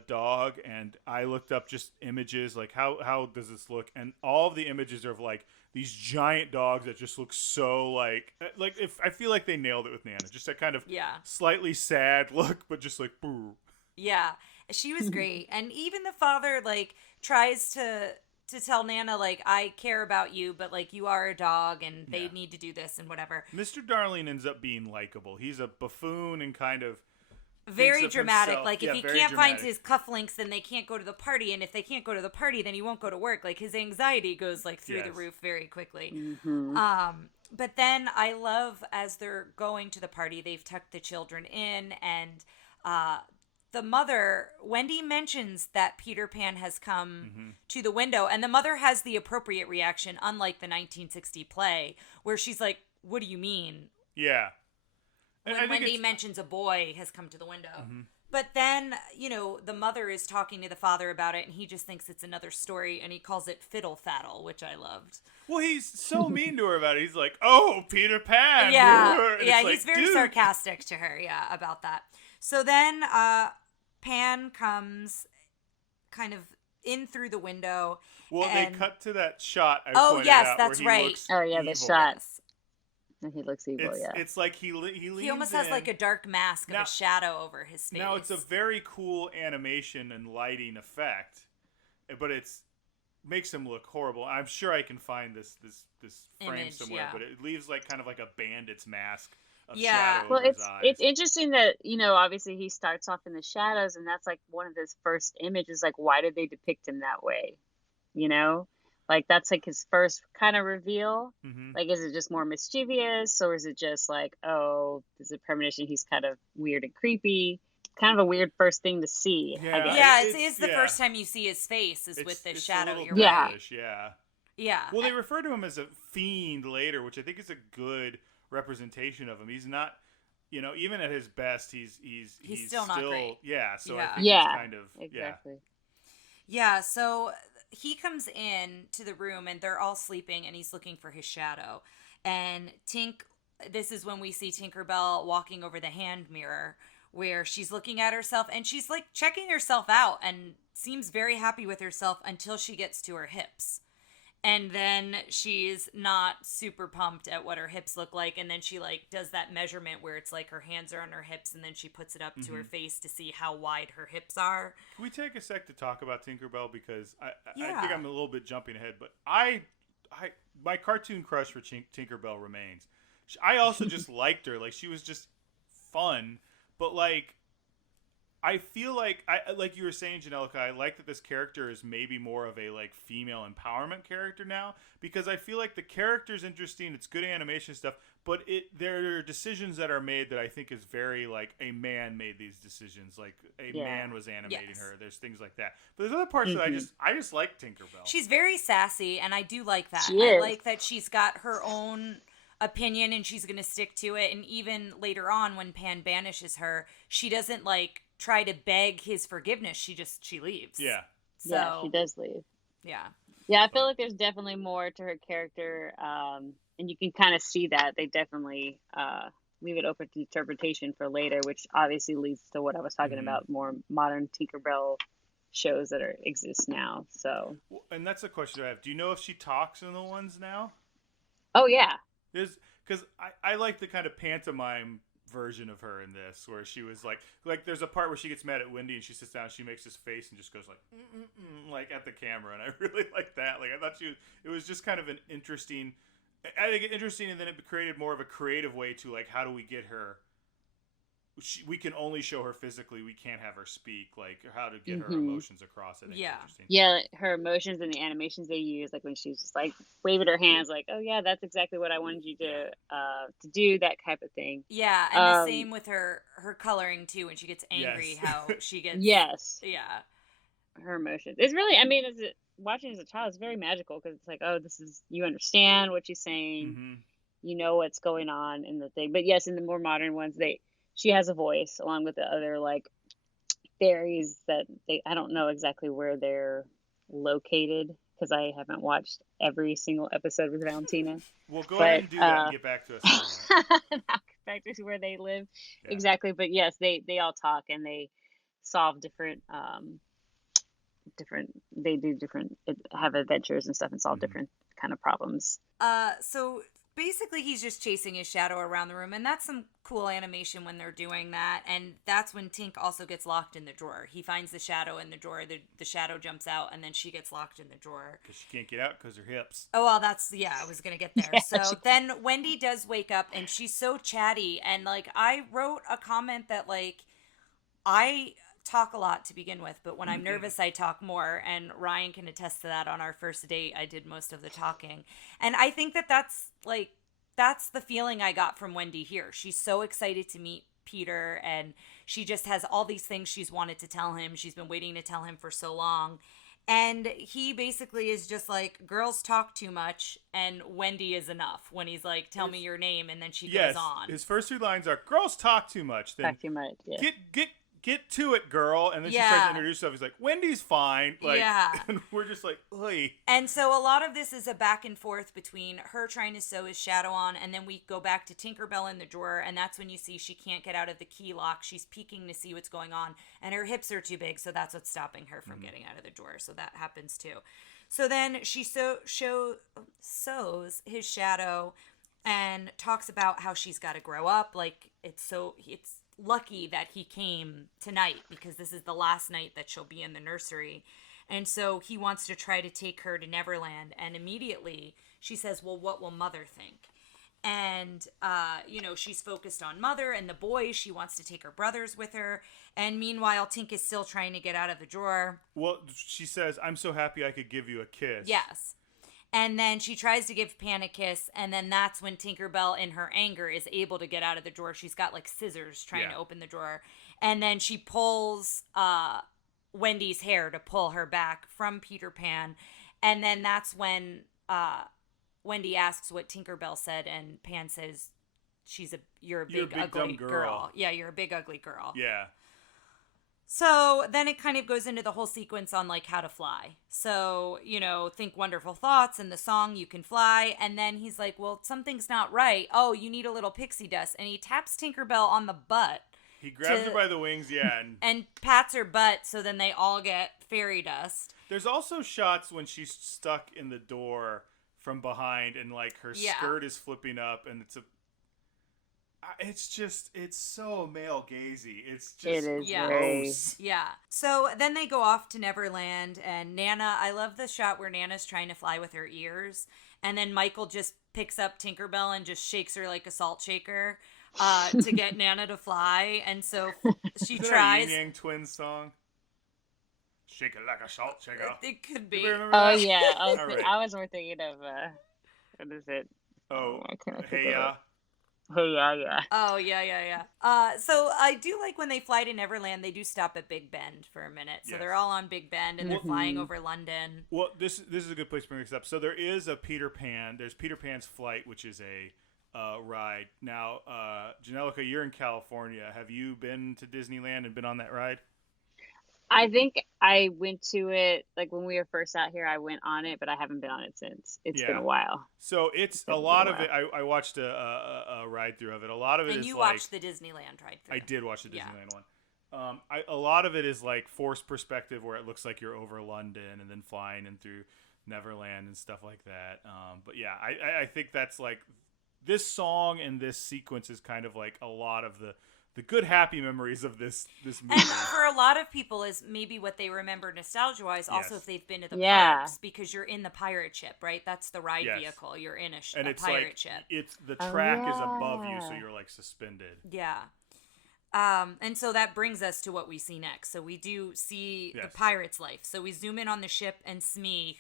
dog, and I looked up just images, like, how does this look? And all of the images are of, like, these giant dogs that just look so like if I feel like they nailed it with Nana. Just that kind of slightly sad look, but just like, boo. Yeah, she was great. And even the father, like, tries to tell Nana, like, I care about you, but, like, you are a dog, and they need to do this and whatever. Mr. Darling ends up being likable. He's a buffoon and kind of very dramatic. Himself. Like, if he can't find his cufflinks, then they can't go to the party. And if they can't go to the party, then he won't go to work. Like, his anxiety goes, like, through the roof very quickly. Mm-hmm. But then I love, as they're going to the party, they've tucked the children in. And the mother, Wendy, mentions that Peter Pan has come to the window. And the mother has the appropriate reaction, unlike the 1960 play, where she's like, what do you mean? Yeah. When Wendy mentions a boy has come to the window. But then, you know, the mother is talking to the father about it, and he just thinks it's another story, and he calls it fiddle faddle, which I loved. Well, he's so mean to her about it. He's like, oh, Peter Pan. Yeah, and yeah, like, he's very sarcastic to her, about that. So then Pan comes kind of in through the window. Well, and... they cut to that shot I pointed out that's where he right. looks the evil. shot. He looks evil, It's like he leans He almost has like a dark mask of a shadow over his face. Now, it's a very cool animation and lighting effect, but it's makes him look horrible. I'm sure I can find this frame image somewhere, but it leaves like kind of like a bandit's mask of Yeah. shadow Well, over his eyes. it's interesting that, you know, obviously he starts off in the shadows, and that's like one of his first images. Like, why did they depict him that way? You know, like that's like his first kind of reveal. Mm-hmm. Like, is it just more mischievous, or is it just like, oh, this is a premonition? He's kind of weird and creepy. Kind of a weird first thing to see. Yeah. I guess. Yeah, it's the first time you see his face is with this shadow. You're Yeah. right. Yeah. Well, they refer to him as a fiend later, which I think is a good representation of him. He's not, you know, even at his best, he's still not great. Yeah. So Yeah. I think he's kind of Exactly. Yeah, so he comes in to the room and they're all sleeping and he's looking for his shadow. And this is when we see Tinkerbell walking over the hand mirror where she's looking at herself and she's like checking herself out and seems very happy with herself until she gets to her hips. And then she's not super pumped at what her hips look like. And then she like does that measurement where it's like her hands are on her hips and then she puts it up to her face to see how wide her hips are. Can we take a sec to talk about Tinkerbell? Because I think I'm a little bit jumping ahead, but my cartoon crush for Tinkerbell remains. I also just liked her. Like, she was just fun, but like, I feel like like you were saying, Janellica, I like that this character is maybe more of a like female empowerment character now, because I feel like the character's interesting, it's good animation stuff, but there are decisions that are made that I think is very like a man made these decisions, like a man was animating her. There's things like that, but there's other parts that I just like Tinkerbell. She's very sassy, and I do like that. She I is. like that she's got her own opinion and she's gonna stick to it. And even later on, when Pan banishes her, she doesn't like try to beg his forgiveness. She leaves. Yeah. So, Yeah, she does leave. Yeah. Yeah, I feel like there's definitely more to her character, and you can kind of see that. They definitely leave it open to interpretation for later, which obviously leads to what I was talking about, more modern Tinkerbell shows that exist now. So, And that's a question I have. Do you know if she talks in the ones now? Oh yeah. Because I like the kind of pantomime version of her in this, where she was like there's a part where she gets mad at Wendy and she sits down, and she makes this face and just goes like like at the camera, and I really like that. Like I thought it was just kind of an interesting. I think it interesting, and then it created more of a creative way to like how do we get her. We can only show her physically. We can't have her speak. Like how to get her emotions across. I think is interesting. Yeah, her emotions and the animations they use, like when she's just like waving her hands, like, "Oh yeah, that's exactly what I wanted you to do," that type of thing. Yeah, and the same with her coloring too. When she gets angry, how she gets her emotions. It's really, I mean, watching as a child is very magical because it's like, oh, this is you understand what she's saying, you know what's going on in the thing. But yes, in the more modern ones, she has a voice along with the other like fairies that I don't know exactly where they're located because I haven't watched every single episode with Valentina. Well, go ahead and do that and get back to us. Back to where they live. Yeah. Exactly. But yes, they all talk and they solve different have adventures and stuff and solve different kind of problems. So basically he's just chasing his shadow around the room, and that's some cool animation when they're doing that. And that's when Tink also gets locked in the drawer. He finds the shadow in the drawer, the shadow jumps out, and then she gets locked in the drawer because she can't get out because her hips. Oh well, I was gonna get there. So then Wendy does wake up, and she's so chatty, and like I wrote a comment that like I talk a lot to begin with, but when I'm nervous I talk more, and Ryan can attest to that. On our first date I did most of the talking, and I think that's the feeling I got from Wendy here. She's so excited to meet Peter, and she just has all these things she's wanted to tell him. She's been waiting to tell him for so long, and he basically is just like, girls talk too much and Wendy is enough, when he's like, tell me your name, and then she goes on. His first 2 lines are, girls talk too much. Then talk too much, yeah. Get to it, girl. And then she starts to introduce herself. He's like, Wendy's fine. Like, and we're just like, oy. And so a lot of this is a back and forth between her trying to sew his shadow on, and then we go back to Tinkerbell in the drawer, and that's when you see she can't get out of the key lock. She's peeking to see what's going on, and her hips are too big, so that's what's stopping her from getting out of the drawer. So that happens too. So then she sews his shadow and talks about how she's got to grow up. Like, it's lucky that he came tonight because this is the last night that she'll be in the nursery. And so he wants to try to take her to Neverland. And immediately she says, well, what will Mother think? And, she's focused on Mother and the boys. She wants to take her brothers with her. And meanwhile, Tink is still trying to get out of the drawer. Well, she says, I'm so happy I could give you a kiss. Yes. And then she tries to give Pan a kiss, and then that's when Tinkerbell, in her anger, is able to get out of the drawer. She's got, like, scissors trying to open the drawer. And then she pulls Wendy's hair to pull her back from Peter Pan. And then that's when Wendy asks what Tinkerbell said, and Pan says, you're a big ugly girl. Yeah, you're a big, ugly girl. Yeah. So then it kind of goes into the whole sequence on like how to fly. So, think wonderful thoughts and the song You Can Fly. And then he's like, well, something's not right. Oh, you need a little pixie dust. And he taps Tinkerbell on the butt. He grabs her by the wings, and pats her butt, so then they all get fairy dust. There's also shots when she's stuck in the door from behind and like her skirt is flipping up, and it's so male gazy. It's just it is gross. Yeah. So then they go off to Neverland, and Nana, I love the shot where Nana's trying to fly with her ears, and then Michael just picks up Tinkerbell and just shakes her like a salt shaker to get Nana to fly. And so she tries. Is that a Yin Yang Twins song? Shake it like a salt shaker. It could be. Oh yeah. I was more thinking of what is it? Hey ya. Hey, yeah. Oh, yeah. So I do like when they fly to Neverland, they do stop at Big Bend for a minute. So they're all on Big Bend, and they're flying over London. Well, this is a good place to bring this up. So there is a Peter Pan. There's Peter Pan's Flight, which is a ride. Now, Janellica, you're in California. Have you been to Disneyland and been on that ride? I think I went to it, like when we were first out here, I went on it, but I haven't been on it since. It's been a while. So it's a lot of it. I watched a ride through of it. A lot of it is and you watched the Disneyland ride through. I did watch the Disneyland one. A lot of it is like forced perspective where it looks like you're over London and then flying and through Neverland and stuff like that. But yeah, I think that's like this song and this sequence is kind of like a lot of the good happy memories of this movie. And for a lot of people is maybe what they remember nostalgia-wise, also Yes. if they've been to the Yeah. parks, because you're in the pirate ship, right? That's the ride Yes. vehicle. You're in And a it's pirate like ship. it's the Oh, track is above you, so yeah. you're like suspended. Yeah. And so that brings us to what we see next. So we do see the Yes. pirate's life. So we zoom in on the ship and Smee,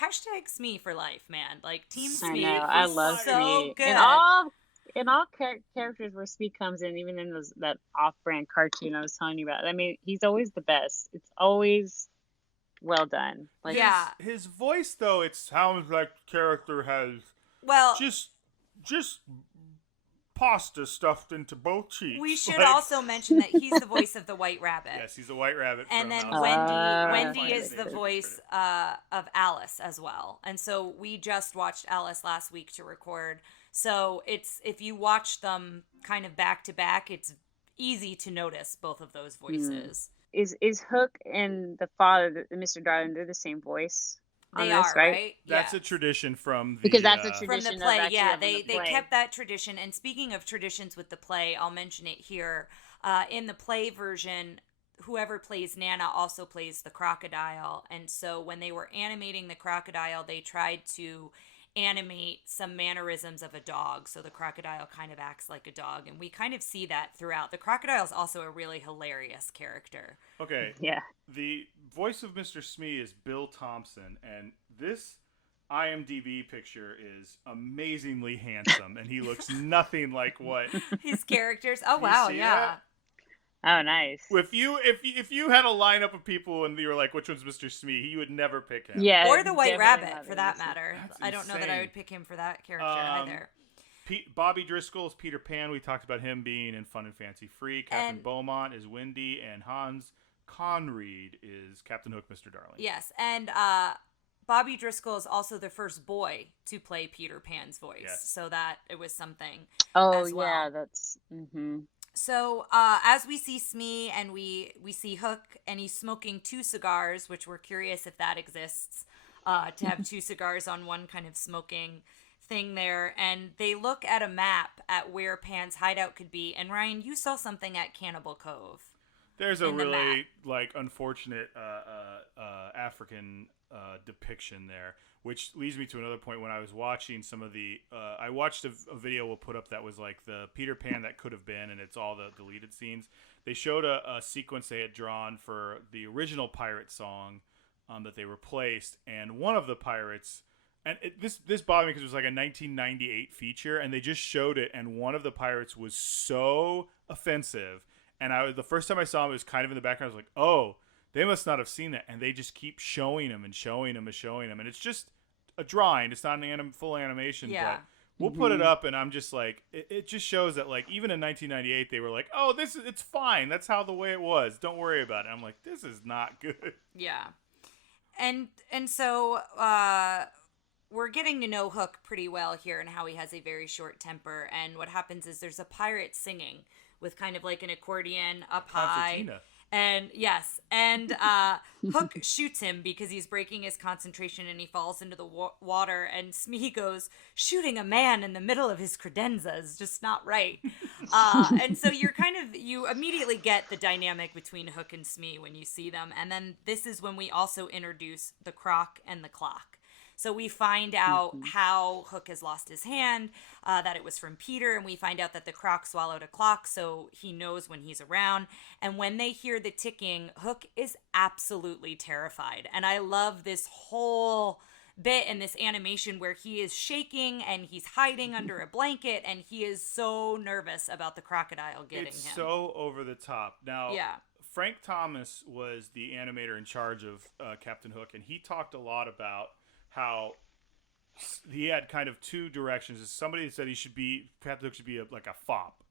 hashtag Smee for life, man. Like Team I Smee. know. I is love so Smee. good. In all characters where Smee comes in, even in that off-brand cartoon I was telling you about. I mean, he's always the best. It's always well done. Like, Yeah. His voice though, it sounds like the character has Well, just pasta stuffed into both cheeks. we should Like- also mention that he's the voice of the White Rabbit. Yes, he's a white rabbit. And from then Alice. Wendy is the voice of Alice as well. And so we just watched Alice last week to record. So it's if you watch them kind of back to back, it's easy to notice both of those voices. is Hook and the father, Mr. Darling, they're the same voice on They this, are, right? right? That's Yeah. a tradition from the Because that's a From tradition the play, of yeah, actually they having the play. kept that tradition. And speaking of traditions with the play, I'll mention it here. In the play version, whoever plays Nana also plays the crocodile. And so when they were animating the crocodile, they tried to animate some mannerisms of a dog. So the crocodile kind of acts like a dog. And we kind of see that throughout. The crocodile is also a really hilarious character. Okay. Yeah. The voice of Mr. Smee is Bill Thompson, and this IMDb picture is amazingly handsome, and he looks nothing like what. His characters. Oh, You wow. see Yeah. that? Oh, nice. If you had a lineup of people and you were like, which one's Mr. Smee, you would never pick him. Yeah. Or the White definitely Rabbit, not for that innocent. matter. That's I don't know that I insane. would pick him for that character Um, either. Bobby Driscoll is Peter Pan. We talked about him being in Fun and Fancy Free. Captain And- Beaumont is Wendy, and Hans Conried is Captain Hook, Mr. Darling. Yes, and Bobby Driscoll is also the first boy to play Peter Pan's voice, Yes. so that it was something. Oh, as well. yeah. That's. Mm-hmm. So as we see Smee and we see Hook, and he's smoking 2 cigars, which we're curious if that exists, to have 2 cigars on one kind of smoking thing there. And they look at a map at where Pan's hideout could be. And Ryan, you saw something at Cannibal Cove. There's a in the really unfortunate African depiction there, which leads me to another point. When I was watching some of the, I watched a video we'll put up that was like the Peter Pan that could have been, and it's all the deleted scenes. They showed a sequence they had drawn for the original pirate song that they replaced, and one of the pirates. And this bothered me because it was like a 1998 feature, and they just showed it, and one of the pirates was so offensive. And the first time I saw him, it was kind of in the background. I was like, oh, they must not have seen that. And they just keep showing him and showing him and showing him. And it's just a drawing. It's not an full animation. Yeah. But we'll put it up, and I'm just like, it just shows that, like, even in 1998, they were like, oh, it's fine. That's how the way it was. Don't worry about it. I'm like, this is not good. Yeah. And so we're getting to know Hook pretty well here, and how he has a very short temper. And what happens is there's a pirate singing with kind of like an accordion up high. Concertina. And yes, and Hook shoots him because he's breaking his concentration, and he falls into the water. And Smee goes, shooting a man in the middle of his credenza is just not right. And so you immediately get the dynamic between Hook and Smee when you see them. And then this is when we also introduce the croc and the clock. So we find out how Hook has lost his hand, that it was from Peter, and we find out that the croc swallowed a clock, so he knows when he's around. And when they hear the ticking, Hook is absolutely terrified. And I love this whole bit in this animation where he is shaking and he's hiding under a blanket, and he is so nervous about the crocodile getting It's him. so over the top. Now, Yeah. Frank Thomas was the animator in charge of Captain Hook, and he talked a lot about how he had kind of 2 directions. Somebody said Captain Hook should be like a fop,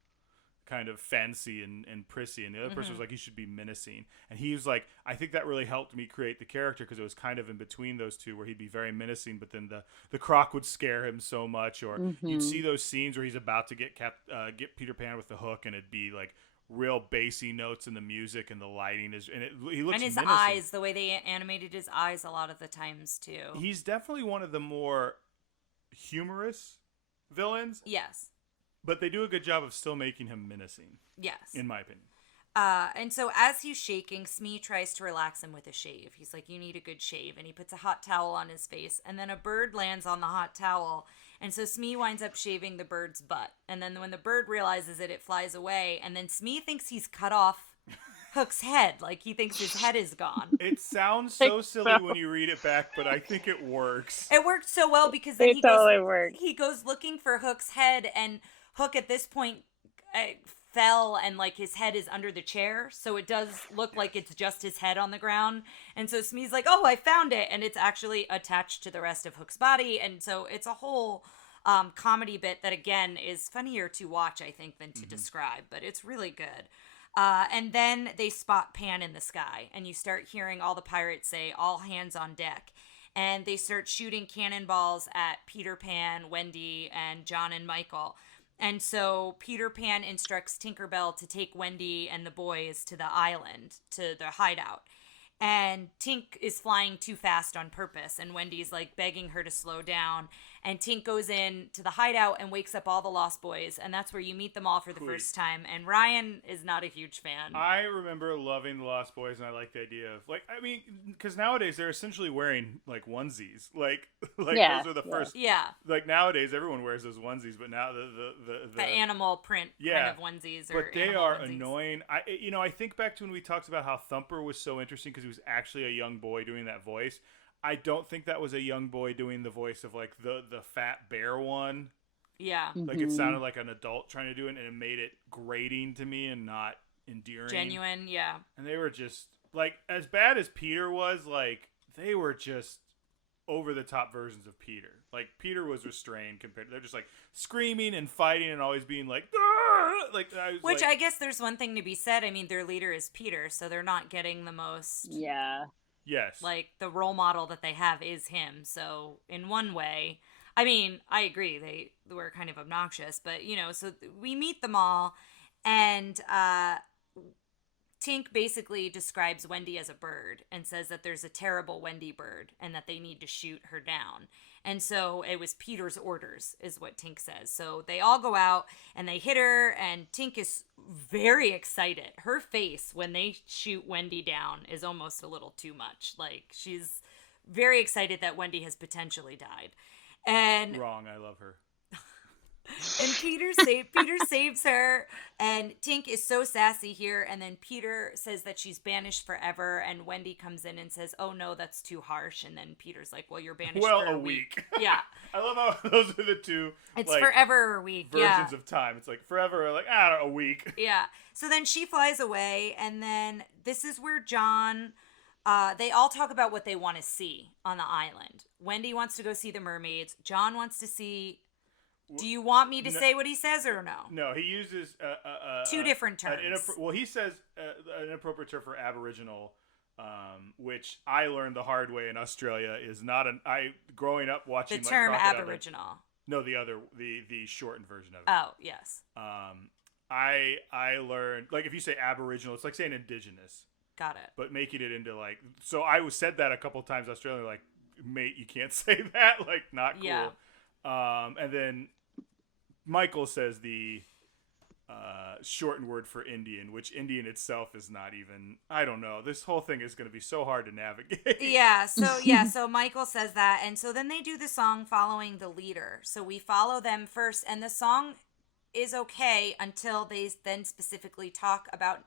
kind of fancy and prissy, and the other person was like, he should be menacing. And he was like, I think that really helped me create the character, because it was kind of in between those two, where he'd be very menacing, but then the croc would scare him so much, or you'd see those scenes where he's about to get Peter Pan with the hook, and it'd be like real bassy notes in the music, and the lighting is, and he looks and his menacing. eyes, the way they animated his eyes a lot of the times too. He's definitely one of the more humorous villains. Yes. But they do a good job of still making him menacing. Yes. In my opinion. And so as he's shaking, Smee tries to relax him with a shave. He's like, you need a good shave. And he puts a hot towel on his face. And then a bird lands on the hot towel. And so Smee winds up shaving the bird's butt. And then when the bird realizes it flies away. And then Smee thinks he's cut off Hook's head. Like, he thinks his head is gone. It sounds so silly when you read it back, but I think it works. It worked so well because then he goes looking for Hook's head, and Hook at this point fell, and like his head is under the chair, so it does look like it's just his head on the ground. And so Smee's like, oh, I found it, and it's actually attached to the rest of Hook's body. And so it's a whole comedy bit that, again, is funnier to watch, I think, than to describe, but it's really good. And then they spot Pan in the sky, and you start hearing all the pirates say, all hands on deck. And they start shooting cannonballs at Peter Pan, Wendy, and John and Michael. And so Peter Pan instructs Tinkerbell to take Wendy and the boys to the island, to the hideout. And Tink is flying too fast on purpose, and Wendy's like begging her to slow down. And Tink goes in to the hideout and wakes up all the Lost Boys, and that's where you meet them all for the first time. And Ryan is not a huge fan. I remember loving the Lost Boys, and I like the idea of, like, I mean, because nowadays they're essentially wearing like onesies, like Yeah, those are the first. Yeah, Like nowadays everyone wears those onesies, but now the animal print kind of onesies. But they are onesies. annoying. I think back to when we talked about how Thumper was so interesting because he was actually a young boy doing that voice. I don't think that was a young boy doing the voice of like the fat bear one. Yeah. Like it sounded like an adult trying to do it, and it made it grating to me and not endearing. Genuine, yeah. And they were just like, as bad as Peter was, like they were just over the top versions of Peter. Like Peter was restrained compared to, they're just like screaming and fighting and always being like, "Arr!" Like which I guess there's one thing to be said. I mean, their leader is Peter, so they're not getting the most. Yeah. Yes. Like, the role model that they have is him. So, in one way, I mean, I agree, they were kind of obnoxious. But, you know, so we meet them all. And Tink basically describes Wendy as a bird and says that there's a terrible Wendy bird and that they need to shoot her down. And so it was Peter's orders, is what Tink says. So they all go out and they hit her, and Tink is very excited. Her face when they shoot Wendy down is almost a little too much. Like, she's very excited that Wendy has potentially died. And wrong, I love her. And Peter saves her, and Tink is so sassy here, and then Peter says that she's banished forever, and Wendy comes in and says, oh no, that's too harsh, and then Peter's like, well, you're banished for a week. Yeah. I love how those are the two, it's like, forever or a week, versions of time. It's like forever or like, I don't know, a week. Yeah. So then she flies away, and then this is where John, they all talk about what they want to see on the island. Wendy wants to go see the mermaids. John wants to see... Do you want me to say what he says or no? No, he uses two different terms. He says an inappropriate term for Aboriginal, which I learned the hard way in Australia is not an. Growing up watching the term Crocodile, Aboriginal. No, the shortened version of it. Oh yes. I learned, like, if you say Aboriginal, it's like saying Indigenous. Got it. But making it into like, so I said that a couple times. Australia, like, mate, you can't say that. Like, not cool. Yeah. And then Michael says the shortened word for Indian, which Indian itself is not even, I don't know. This whole thing is going to be so hard to navigate. So Michael says that, and so then they do the song following the leader. So we follow them first, and the song is okay until they then specifically talk about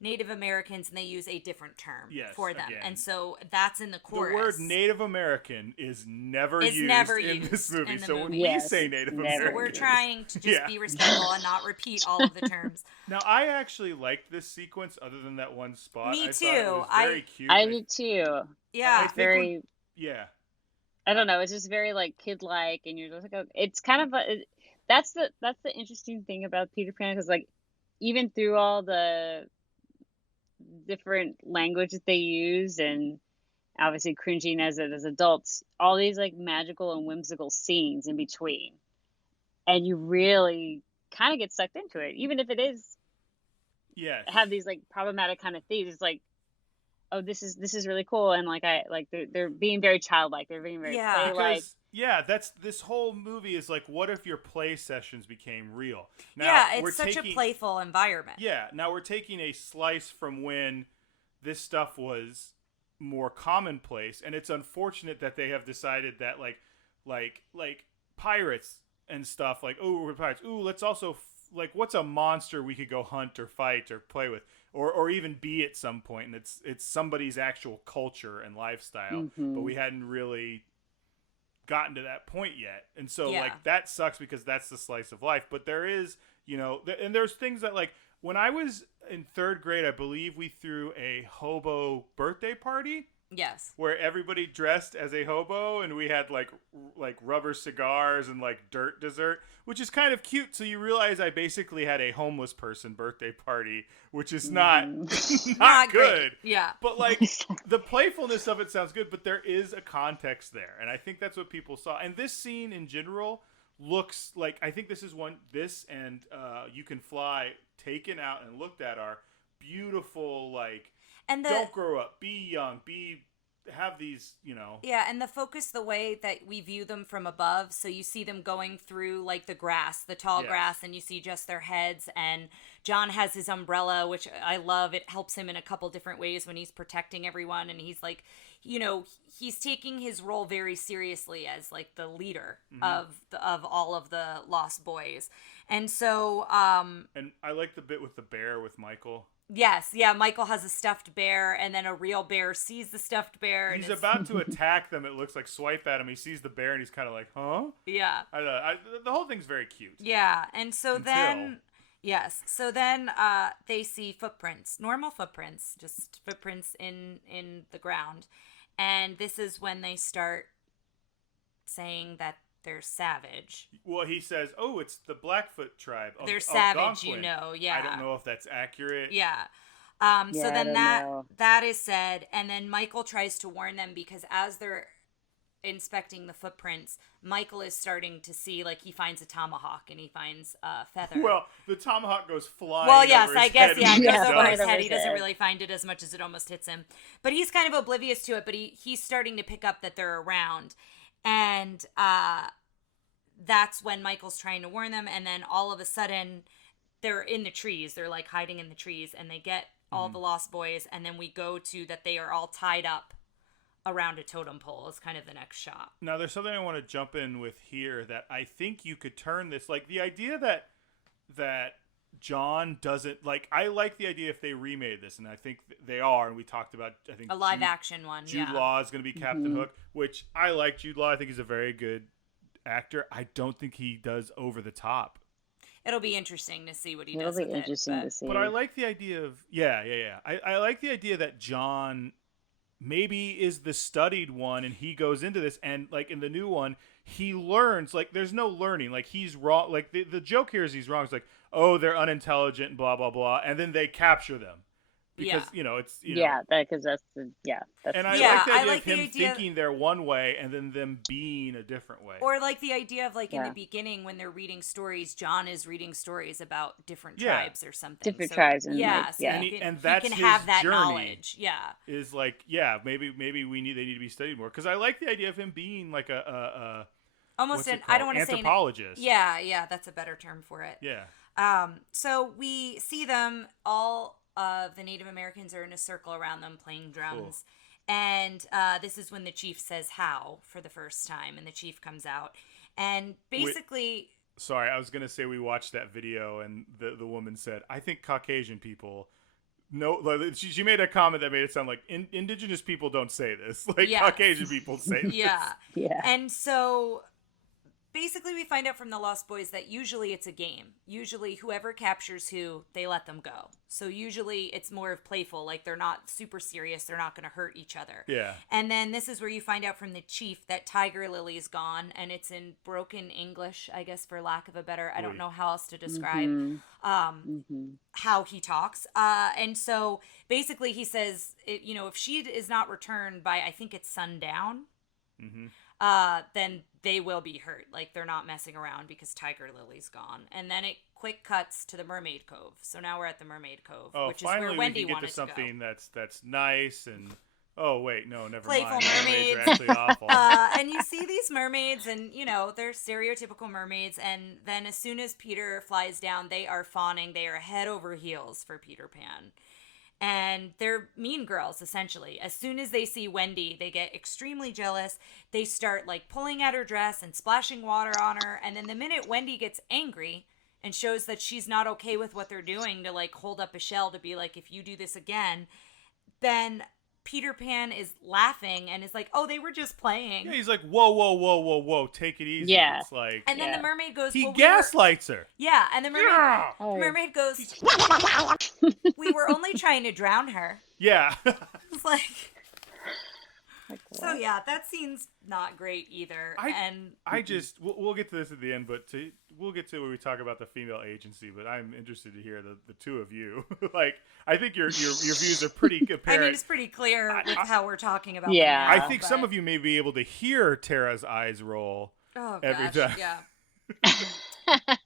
Native Americans, and they use a different term for them. Again. And so that's in the chorus. The word Native American is never used in this movie. So when we say Native American... So we're trying to just be respectful and not repeat all of the terms. Now, I actually liked this sequence other than that one spot. Me too. Thought it was very cute. I did too. Yeah. Very... I don't know. It's just very, like, kid-like, and you're just like, it's kind of a... That's the interesting thing about Peter Pan, because, like, even through all the different language that they use, and obviously cringing as adults, all these like magical and whimsical scenes in between, and you really kind of get sucked into it, even if it is have these like problematic kind of themes. It's like, oh, this is really cool, and like they're being very childlike, they're being very play-like. That's this whole movie is like, what if your play sessions became real? Now, it's such a playful environment. Yeah, now we're taking a slice from when this stuff was more commonplace, and it's unfortunate that they have decided that like pirates and stuff, like, oh, we're pirates. Ooh, let's also like, what's a monster we could go hunt or fight or play with, or even be at some point, and it's somebody's actual culture and lifestyle, but we hadn't really gotten to that point yet, and so like that sucks because that's the slice of life. But there is, and there's things that, like, when I was in 3rd grade, I believe we threw a hobo birthday party. Yes. Where everybody dressed as a hobo, and we had like rubber cigars and like dirt dessert, which is kind of cute. So you realize I basically had a homeless person birthday party, which is not good. Great. Yeah. But like the playfulness of it sounds good, but there is a context there, and I think that's what people saw. And this scene in general looks like, I think this and You Can Fly, taken out and looked at, are beautiful, like, and don't grow up, be young, have these, Yeah, and the focus, the way that we view them from above, so you see them going through, like, the grass, the tall grass, and you see just their heads, and John has his umbrella, which I love. It helps him in a couple different ways when he's protecting everyone, and he's, like, he's taking his role very seriously as, like, the leader of all of the Lost Boys. And so, and I like the bit with the bear with Michael. Yes, yeah, Michael has a stuffed bear, and then a real bear sees the stuffed bear. He's about to attack them, it looks like, swipe at him. He sees the bear, and he's kind of like, huh? Yeah. I don't know. The whole thing's very cute. Yeah, and so then they see footprints, normal footprints, just footprints in the ground. And this is when they start saying that they're savage. Well, he says, oh, it's the Blackfoot tribe. They're savage, Algonquin. yeah. I don't know if that's accurate. Yeah. So then that is said, and then Michael tries to warn them, because as they're inspecting the footprints, Michael is starting to see, like, he finds a tomahawk and he finds a feather. Well, the tomahawk goes flying. Well, yes, over his I guess, head, yeah, it goes over his head. head. He doesn't really find it as much as it almost hits him. But he's kind of oblivious to it, but he's starting to pick up that they're around. And that's when Michael's trying to warn them, and then all of a sudden they're in the trees. They're, like, hiding in the trees, and they get all the Lost Boys, and then we go to that they are all tied up around a totem pole is kind of the next shot. Now, there's something I want to jump in with here that I think you could turn this, like, the idea that John doesn't, like, I like the idea if they remade this, and I think they are, and we talked about, I think, a live action one. Jude Law is going to be Captain Hook, which I like Jude Law. I think he's a very good actor. I don't think he does over the top. It'll be interesting to see what he does with it. To see. But I like the idea of, I like the idea that John maybe is the studied one, and he goes into this, and, like, in the new one, he learns, like, there's no learning. Like, he's wrong. Like, the joke here is he's wrong. It's like, oh, they're unintelligent and blah, blah, blah. And then they capture them. Because, it's, because that's that's. And I like the idea of him thinking they're one way and then them being a different way. Or, like, the idea of, like, in the beginning when they're reading stories, John is reading stories about different tribes or something. Different tribes. And and that's he can his have that journey. knowledge. Yeah. Is like, maybe they need to be studied more. Because I like the idea of him being like a almost I don't want to say anthropologist. Yeah, that's a better term for it. Yeah. So we see them all. The Native Americans are in a circle around them playing drums. Cool. And this is when the chief says how for the first time, and the chief comes out. And basically... Sorry, I was going to say we watched that video, and the woman said, I think Caucasian people... No, she made a comment that made it sound like indigenous people don't say this. Like, Caucasian people say this. Yeah. And so basically we find out from the Lost Boys that usually it's a game. Usually whoever captures who, they let them go. So usually it's more of playful, like they're not super serious, they're not going to hurt each other. Yeah. And then this is where you find out from the chief that Tiger Lily's gone, and it's in broken English, I guess, for lack of a better, I don't know how else to describe how he talks. And so basically he says, if she is not returned by, I think it's sundown, then they will be hurt. Like, they're not messing around because Tiger Lily's gone. And then it quick cuts to the Mermaid Cove. So now we're at the Mermaid Cove, which is where Wendy we can get wanted to something to go. that's nice and never Playful mind. mermaids. Are actually awful. And you see these mermaids, and they're stereotypical mermaids. And then as soon as Peter flies down, they are fawning. They are head over heels for Peter Pan. And they're mean girls, essentially. As soon as they see Wendy, they get extremely jealous. They start, like, pulling at her dress and splashing water on her. And then the minute Wendy gets angry and shows that she's not okay with what they're doing, to, like, hold up a shell to be like, if you do this again, then Peter Pan is laughing and is like, oh, they were just playing. Yeah, he's like, whoa, take it easy. Yeah. It's like, And then the mermaid goes, he well, gaslights her. Yeah, and the mermaid, Yeah. the mermaid goes, we were only trying to drown her. Yeah. It's like, so yeah, that scene's not great either. We'll get to this at the end, but we'll get to where we talk about the female agency, but I'm interested to hear the two of you. Like, I think your views are pretty apparent. I mean, it's pretty clear with how we're talking about Yeah. them now, I think some of you may be able to hear Tara's eyes roll every time. Yeah.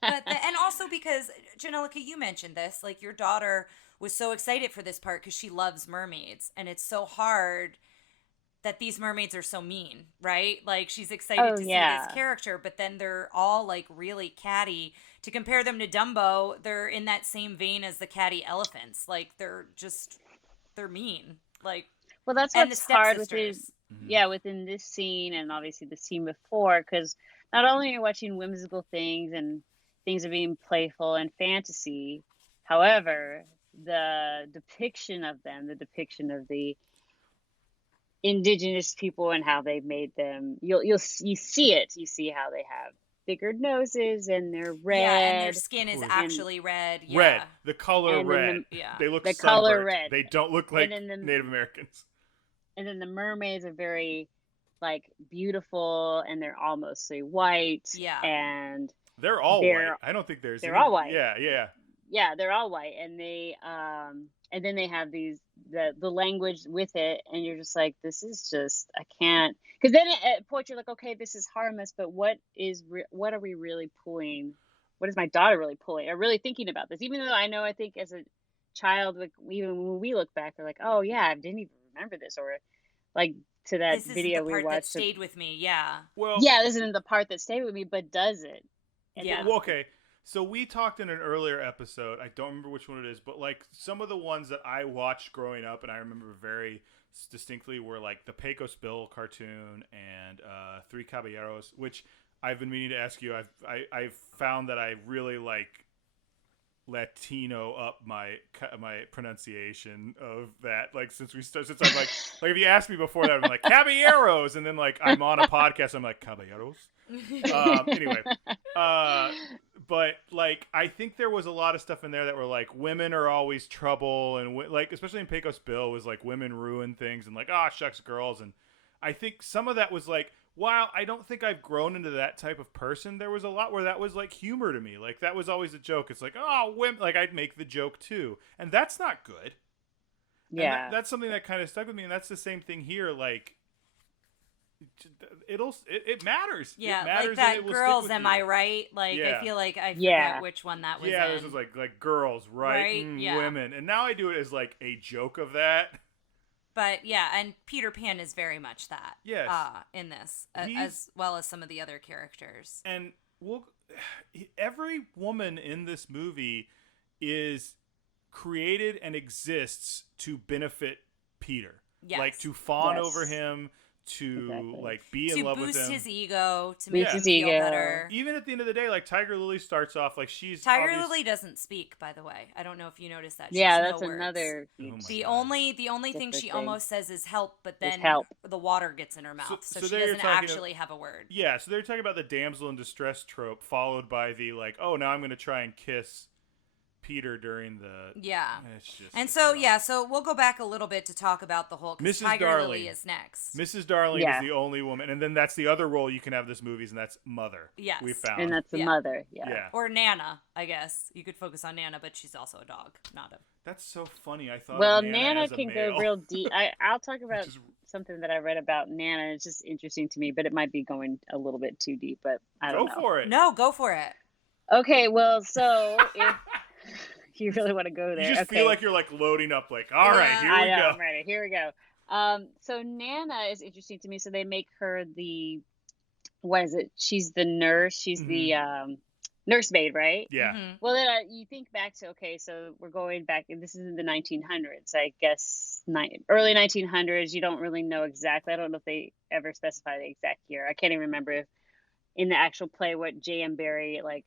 And also because, Janellica, you mentioned this, like, your daughter was so excited for this part because she loves mermaids, and it's so hard that these mermaids are so mean, right? Like, she's excited to see this character, but then they're all, like, really catty. To compare them to Dumbo, they're in that same vein as the catty elephants. Like, they're mean. Like, well, that's and what's the hard within, stepsisters. within this scene, and obviously the scene before, because not only are you watching whimsical things and things are being playful and fantasy, however, the depiction of them, the depiction of the indigenous people and how they've made them, you see it. You see how they have bigger noses and they're red. Yeah, and their skin is actually red. Yeah. Red. The color And red. They look the sunburnt. color red. They don't look like And then Native Americans. And then the mermaids are very, like, beautiful, and they're all mostly white. Yeah. And they're all white. I don't think they're all white. Yeah. Yeah, they're all white, and they and then they have the language with it, and you're just like, this is just, I can't, because then at point you're like, okay, this is harmless, but what are we really pulling? What is my daughter really pulling? I'm really thinking about this, even though I think as a child, like, even when we look back, we're like, oh yeah, I didn't even remember this, or like to that this video is the we part watched. that stayed with me. Yeah. Well, Yeah, this isn't the part that stayed with me, but does it? And Yeah. Well, okay. So we talked in an earlier episode, I don't remember which one it is, but like some of the ones that I watched growing up and I remember very distinctly were like the Pecos Bill cartoon and Three Caballeros, which I've been meaning to ask you. I've found that I really like Latino up my pronunciation of that. Like since I'm like if you asked me before that, I'm like Caballeros, and then like I'm on a podcast, I'm like Caballeros. Anyway, but like I think there was a lot of stuff in there that were like women are always trouble, and like especially in Pecos Bill was like women ruin things and like shucks girls, and I think some of that was like, while I don't think I've grown into that type of person, there was a lot where that was like humor to me. Like that was always a joke. It's like, women, like I'd make the joke too, and that's not good. Yeah, and that's something that kind of stuck with me, and that's the same thing here. Like it matters. Yeah, it matters, like that and it will Girls, stick with am you. I right? Like, Yeah. I feel like I forget Yeah. which one that was Yeah, in. this was like girls, right? Yeah. Women, and now I do it as like a joke of that. But yeah, and Peter Pan is very much that. Yes. In this, He's- as well as some of the other characters. And every woman in this movie is created and exists to benefit Peter. Yes. Like to fawn Yes. over him, to Exactly. like be in To love with boost him. his ego, to Boost make him his feel ego. better. Even at the end of the day, like Tiger Lily starts off like she's Tiger obvious- Lily doesn't speak, by the way. I don't know if you noticed that. She Yeah, has that's no words. another Oh huge my The God. only thing she different thing. almost says is help, but then help. the water gets in her mouth, so so she there you're doesn't talking actually have a word. Yeah, so they're talking about the damsel in distress trope, followed by the like, oh, now I'm going to try and kiss Peter during the. Yeah. It's just. And it's so rough. yeah, so we'll go back a little bit to talk about the whole. 'Cause Mrs. Tiger Darling. Lily is next. Mrs. Darling Yeah. is the only woman, and then that's the other role you can have this movies, and that's mother. Yes. We found. And that's the Yeah. mother. Yeah. yeah. Or Nana, I guess you could focus on Nana, but she's also a dog, not a. That's so funny. I thought. Well, of Nana as a can male. go real deep. I'll talk about Which is- something that I read about Nana. It's just interesting to me, but it might be going a little bit too deep. But I don't Go know. for it. No, go for it. Okay, well, so if you really want to go there, You just okay. feel like you're like loading up, like, all right, Yeah. here I we know, go. I'm ready. Here we go. So Nana is interesting to me. So they make her the, what is it? She's the nurse. She's the nursemaid, right? Yeah. Mhm. Well, then you think back to, okay, so we're going back, and this is in the 1900s, I guess, early 1900s. You don't really know exactly. I don't know if they ever specify the exact year. I can't even remember if in the actual play what J.M. Barrie, like,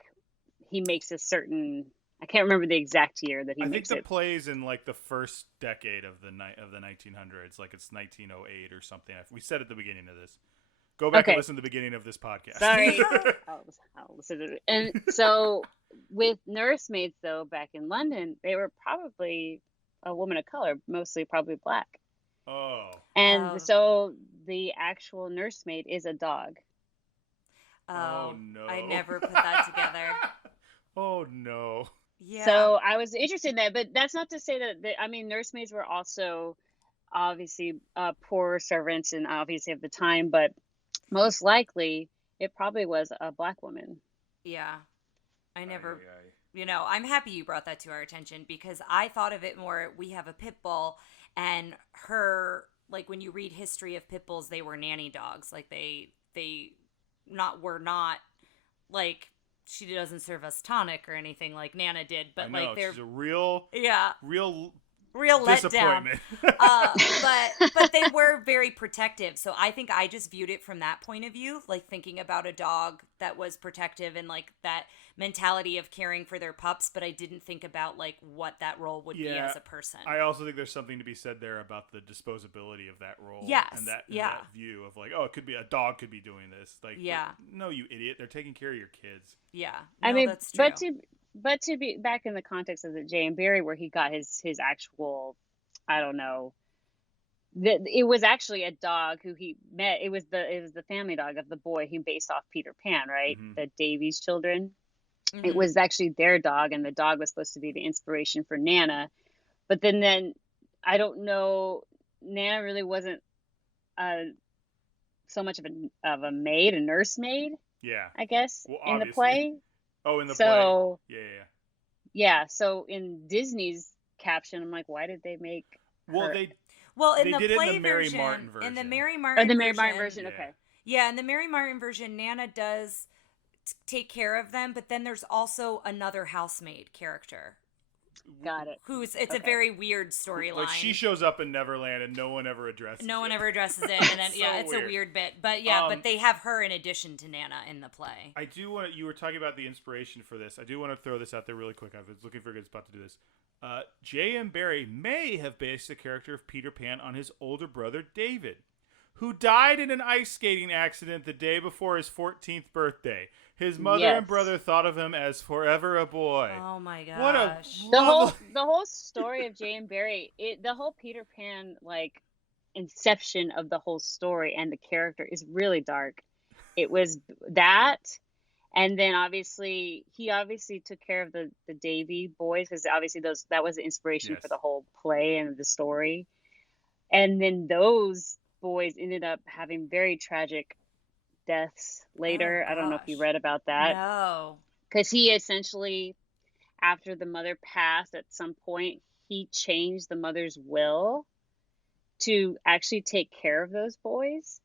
he makes a certain, I can't remember the exact year that he I think makes the it. play's in like the first decade of the 1900s, like it's 1908 or something. We said at the beginning of this. Go back and Okay. listen to the beginning of this podcast. Sorry. I'll listen to it. And so with nursemaids, though, back in London, they were probably a woman of color, mostly probably black. Oh. And Oh. so the actual nursemaid is a dog. Oh, no. I never put that together. Oh no. Yeah. So I was interested in that, but that's not to say that I mean, nursemaids were also obviously poor servants and obviously of the time, but most likely it probably was a black woman. Yeah. I never. Aye, aye. I'm happy you brought that to our attention because I thought of it more. We have a pit bull, and her, like, when you read history of pit bulls, they were nanny dogs. Like they were not like, she doesn't serve us tonic or anything like Nana did, but I know, like they're she's a real real letdown. disappointment. But they were very protective. So I think I just viewed it from that point of view, like thinking about a dog that was protective and like that mentality of caring for their pups. But I didn't think about like what that role would be as a person. I also think there's something to be said there about the disposability of that role. Yes, And that yeah. view of like, oh, it could be a dog could be doing this. Like, Yeah. no, you idiot. They're taking care of your kids. Yeah. I No, mean, that's true. but to be back in the context of the J.M. Barrie, where he got his actual, I don't know, it was actually a dog who he met. It was the family dog of the boy he based off Peter Pan, right? Mhm. The Davies children. Mhm. It was actually their dog, and the dog was supposed to be the inspiration for Nana. But then I don't know, Nana really wasn't so much of a maid, a nursemaid, Yeah. I guess, Well, in the obviously. play. Oh, in the So play. Yeah. yeah, so in Disney's caption, I'm like, why did they make Well, her... Well, in they the did it in play the Mary version, Martin in the version. Mary Oh, Martin the Mary Martin version, Yeah. okay. Yeah, in the Mary Martin version, Nana does take care of them, but then there's also another housemaid character Got it. who's it's a Okay. very weird storyline. Like she shows up in Neverland and no one ever addresses No one it. ever addresses it, and then So it's weird. a weird bit. But but they have her in addition to Nana in the play. I do want to. You were talking about the inspiration for this. I do want to throw this out there really quick. I was looking for a good spot to do this. J.M. Barrie may have based the character of Peter Pan on his older brother David, who died in an ice skating accident the day before his 14th birthday. His mother and Yes. brother thought of him as forever a boy. Oh my gosh! What a The whole story of J.M. Barrie, the whole Peter Pan like inception of the whole story and the character is really dark. It was that, and then obviously he took care of the Davy boys because obviously that was the inspiration Yes. for the whole play and the story. And then those boys ended up having very tragic deaths later. Oh, I don't know if you gosh. read about that. No. Because he essentially, after the mother passed at some point, he changed the mother's will to actually take care of those boys.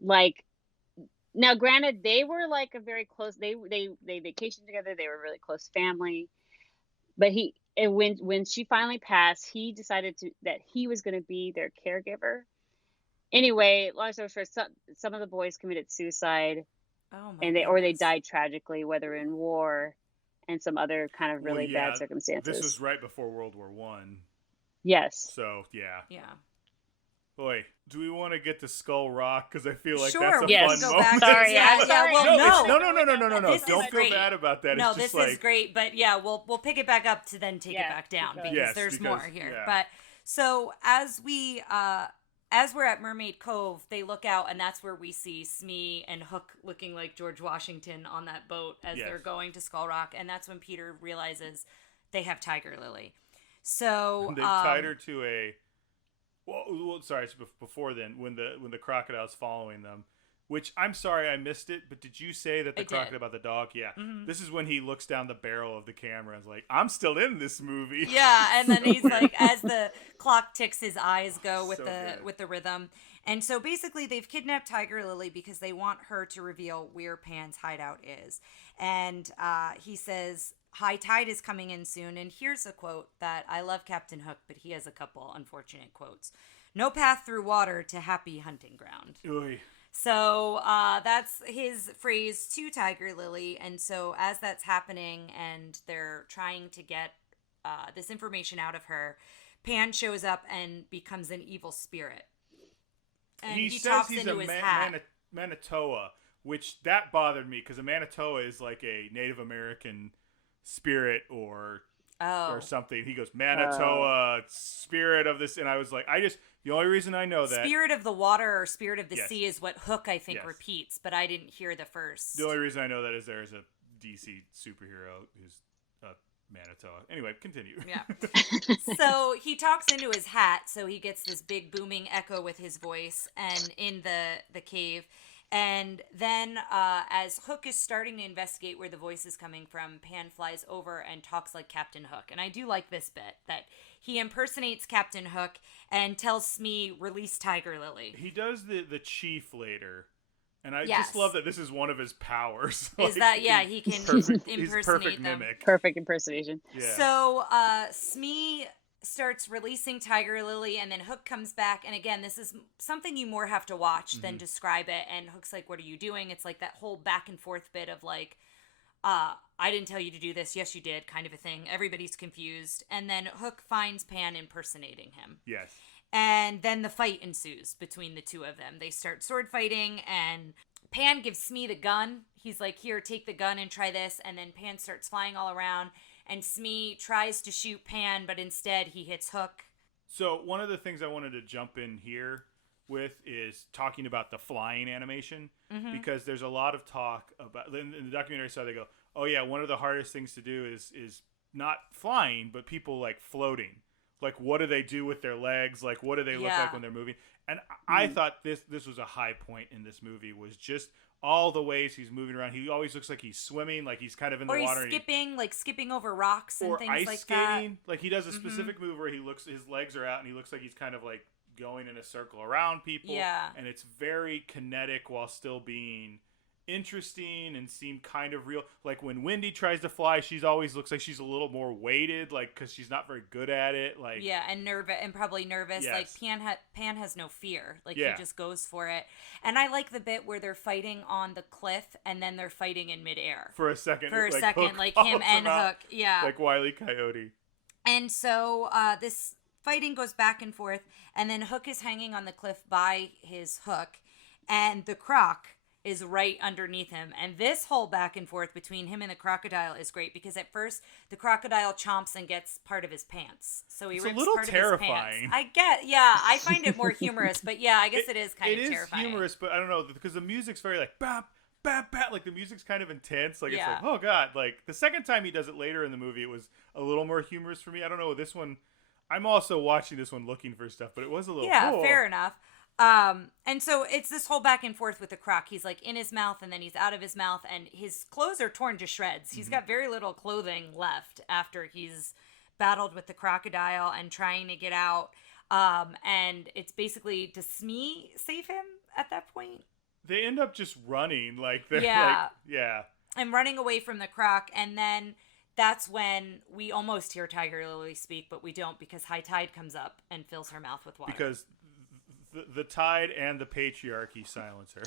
Like, now granted, they were like a very close, they vacationed together, they were really close family. But when she finally passed, he decided that he was going to be their caregiver. Anyway, long story short, some of the boys committed suicide, Oh my and they goodness. died tragically, whether in war and some other kind of Well, really yeah, bad circumstances. this was right before World War One, Yes. so yeah. Yeah. Boy, do we want to get to Skull Rock? Because I feel like Sure, that's a we Yes. can fun go moment. back. Sorry, yeah, I'm yeah. sorry. Well, No. This is Don't feel great. bad about that. No, It's this just is like, great, but yeah, we'll pick it back up to then take it Yeah, back down keep because going. Yes, there's because- more here. yeah. But so as we're at Mermaid Cove, they look out and that's where we see Smee and Hook looking like George Washington on that boat as Yes. they're going to Skull Rock, and that's when Peter realizes they have Tiger Lily. So they've tied her to a. Well, sorry. It's before then, when the crocodile's following them, which I'm sorry I missed it. But did you say that the I did. crocodile about the dog? Yeah. Mhm. This is when he looks down the barrel of the camera and is like, "I'm still in this movie." Yeah, and then he's like, as the clock ticks, his eyes go with So the good. with the rhythm. And so basically, they've kidnapped Tiger Lily because they want her to reveal where Pan's hideout is. And he says, "High tide is coming in soon." And here's a quote that I love Captain Hook, but he has a couple unfortunate quotes. "No path through water to happy hunting ground." Oy. So that's his phrase to Tiger Lily. And so as that's happening and they're trying to get this information out of her, Pan shows up and becomes an evil spirit. And He he says talks he's into a his hat. Manitoa, which that bothered me because a Manitoa is like a Native American spirit or Oh, something. He goes, Manitoa, spirit of this, and I was like, the only reason I know that, spirit of the water or spirit of the Yes. sea is what Hook, I think, Yes. repeats, but I didn't hear the first. the only reason I know that is there's a DC superhero who's a Manitoa. Anyway, continue. Yeah. So he talks into his hat, so he gets this big booming echo with his voice and in the cave. And then as Hook is starting to investigate where the voice is coming from, Pan flies over and talks like Captain Hook. And I do like this bit, that he impersonates Captain Hook and tells Smee, "Release Tiger Lily." He does the chief later, and I Yes. just love that this is one of his powers. Is that, yeah, he can he's impersonate perfect them. mimic. Perfect impersonation. Yeah. So Smee starts releasing Tiger Lily, and then Hook comes back, and again, this is something you more have to watch than describe it. And Hook's like, "What are you doing?" It's like that whole back and forth bit of like, "I didn't tell you to do this. Yes, you did," kind of a thing. Everybody's confused, and then Hook finds Pan impersonating him. Yes. And then the fight ensues between the two of them. They start sword fighting, and Pan gives Smee the gun. He's like, "Here, take the gun and try this." And then Pan starts flying all around, and Smee tries to shoot Pan, but instead he hits Hook. So one of the things I wanted to jump in here with is talking about the flying animation, because there's a lot of talk about in the documentary I saw, they go, "Oh yeah, one of the hardest things to do is not flying, but people like floating. Like, what do they do with their legs? Like, what do they look Yeah. like when they're moving?" And I thought this was a high point in this movie, was just all the ways he's moving around. He always looks like he's swimming, like he's kind of in the Or he's water. and he- skipping over rocks and or things ice like skating. that. Like he does a specific move where his legs are out and he looks like he's kind of like going in a circle around people. Yeah. And it's very kinetic while still being interesting and seem kind of real. Like when Wendy tries to fly, she's always looks like she's a little more weighted, like because she's not very good at it. Like Yeah, and probably nervous. Yes. Like Pan has no fear. Like Yeah. he just goes for it. And I like the bit where they're fighting on the cliff and then they're fighting in midair. for a second, For a like, second, Hook like follows him and out, Hook. Yeah. like Wile E. Coyote. And so this fighting goes back and forth, and then Hook is hanging on the cliff by his hook, and the croc is right underneath him. And this whole back and forth between him and the crocodile is great, because at first the crocodile chomps and gets part of his pants. So he It's a rips little part terrifying. of his pants. I find it more humorous, but yeah, I guess it is kind of terrifying. It is humorous, but I don't know, because the music's very like bap bap bap, like the music's kind of intense. Like Yeah. it's like, oh god. Like the second time he does it later in the movie, it was a little more humorous for me. I don't know, this one, I'm also watching this one looking for stuff, but it was a little Yeah, cool. fair enough. And so it's this whole back and forth with the croc. He's like in his mouth and then he's out of his mouth, and his clothes are torn to shreds. He's got very little clothing left after he's battled with the crocodile and trying to get out. And it's basically, does Smee save him at that point? They end up just running, like they're Yeah. like, yeah. And running away from the croc, and then that's when we almost hear Tiger Lily speak, but we don't, because high tide comes up and fills her mouth with water. Because the tide and the patriarchy silence her.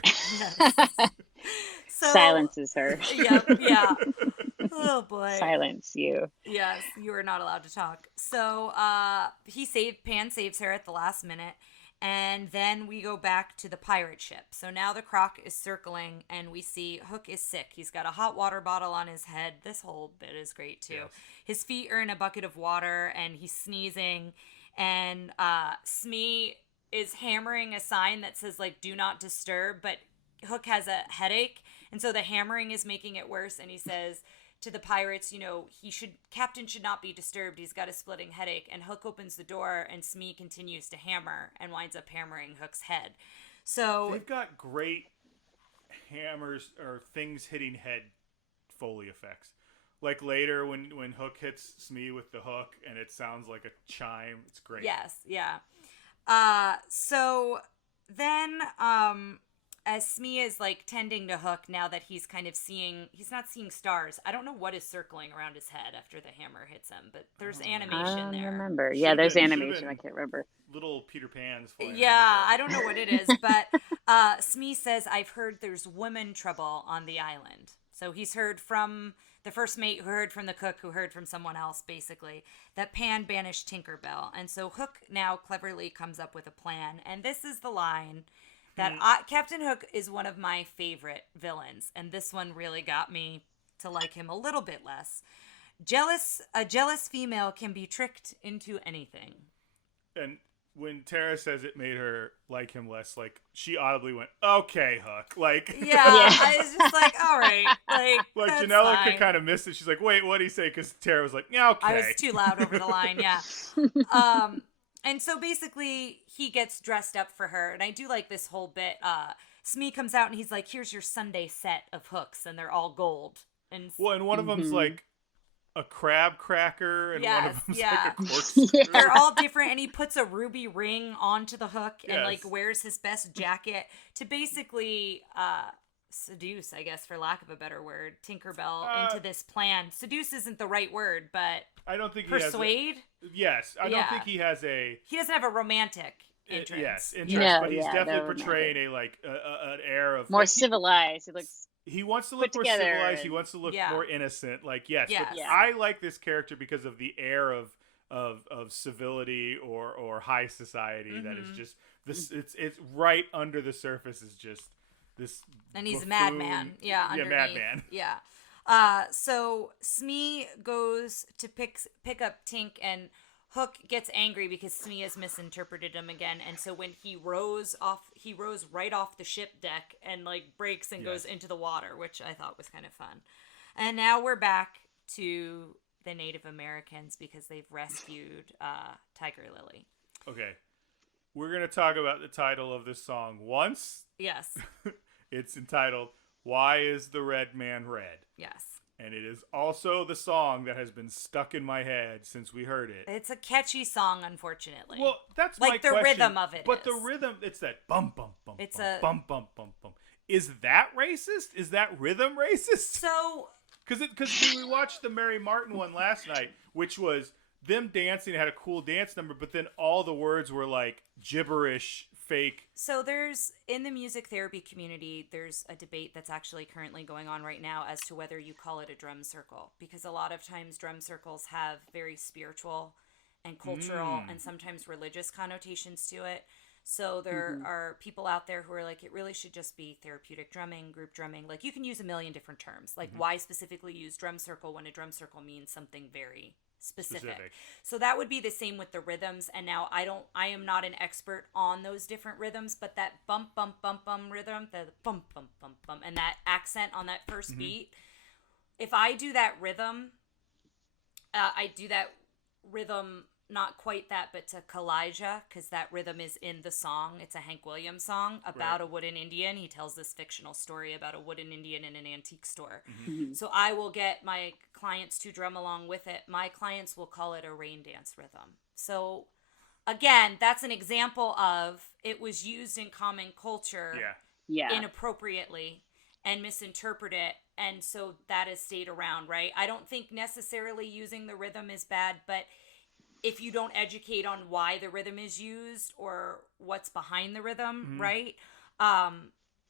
So, Silences her. Yep, yeah. Oh boy. Silence you. Yes, you are not allowed to talk. So Pan saves her at the last minute, and then we go back to the pirate ship. So now the Croc is circling, and we see Hook is sick. He's got a hot water bottle on his head. This whole bit is great too. Yes. His feet are in a bucket of water, and he's sneezing, and Smee is hammering a sign that says like "Do not disturb," but Hook has a headache, and so the hammering is making it worse, and he says to the pirates, Captain should not be disturbed. He's got a splitting headache. And Hook opens the door, and Smee continues to hammer and winds up hammering Hook's head. So they've got great hammers or things hitting head Foley effects. Like later when Hook hits Smee with the hook, and it sounds like a chime. It's great. yes, yeah. So then, as Smee is like tending to Hook, now that he's kind of he's not seeing stars. I don't know what is circling around his head after the hammer hits him, but there's animation I there. remember. Should've Yeah, there's been- animation. should've I been- can't remember. Little Peter Pan's flying. Yeah, I don't know what it is, but Smee says, I've heard there's women trouble on the island. So he's heard from the first mate, who heard from the cook, who heard from someone else, basically, that Pan banished Tinkerbell. And so Hook now cleverly comes up with a plan. And this is the line that Captain Hook is one of my favorite villains. And this one really got me to like him a little bit less. A jealous female can be tricked into anything. And when Tara says it made her like him less, like she audibly went, "Okay, Hook." Like Yeah, I was just like, all right, like that's Janellica fine. kind of missed it. She's like, "Wait, what'd he say?" Because Tara was like, "Yeah, okay." I was too loud over the line, yeah. And so basically he gets dressed up for her, and I do like this whole bit. Smee comes out and he's like, "Here's your Sunday set of hooks," and they're all gold. And Well, and one of them's like a crab cracker, and one Yes, of them's yeah. like a corkscrew. they're all different, and he puts a ruby ring onto the hook and Yes. like wears his best jacket to basically seduce, I guess, for lack of a better word, Tinkerbell into this plan. Seduce isn't the right word, but I don't think persuade. Yes, I don't Yeah. think he has a. He doesn't have a romantic interest. Yes, interest, No, but he's yeah, definitely no, portraying a like an air of More like, civilized. It looks. he wants to look put more together civilized. He and- wants to look Yeah. more innocent. Like yes, Yes. but Yeah. I like this character because of the air of civility or high society that is just this. It's right under the surface is just this. And he's a buffoon- madman. Yeah, yeah, underneath. madman. Yeah. So Smee goes to pick up Tink, and Hook gets angry because Smee has misinterpreted him again. And so when he rose right off the ship deck and like breaks and goes Yes. into the water, which I thought was kind of fun. And now we're back to the Native Americans because they've rescued Tiger Lily. Okay, we're gonna talk about the title of this song once. Yes. It's entitled "Why Is the Red Man Red?" Yes. And it is also the song that has been stuck in my head since we heard it. It's a catchy song, unfortunately. Well, that's Like my the question. rhythm of it But the is. rhythm, it's that bum bum bum. It's bum, a- bum bum bum bum. Is that racist? Is that rhythm racist? So Because we watched the Mary Martin one last night, which was them dancing. It had a cool dance number, but then all the words were like gibberish, fake. So there's, in the music therapy community, there's a debate that's actually currently going on right now as to whether you call it a drum circle. Because a lot of times drum circles have very spiritual and cultural and sometimes religious connotations to it. So there are people out there who are like, it really should just be therapeutic drumming, group drumming. Like you can use a million different terms. Like why specifically use drum circle when a drum circle means something very specific. So that would be the same with the rhythms. And now I am not an expert on those different rhythms, but that bump, bump, bump, bump rhythm, the bump, bump, bump, bump, and that accent on that first beat, if I do that rhythm, I do that rhythm, not quite that, but to Kalijah, because that rhythm is in the song. It's a Hank Williams song about a wooden Indian. He tells this fictional story about a wooden Indian in an antique store. So I will get my clients to drum along with it. My clients will call it a rain dance rhythm. So again, that's an example of it was used in common culture Yeah. inappropriately and misinterpret it, and so that has stayed around, right? I don't think necessarily using the rhythm is bad, but if you don't educate on why the rhythm is used or what's behind the rhythm, right?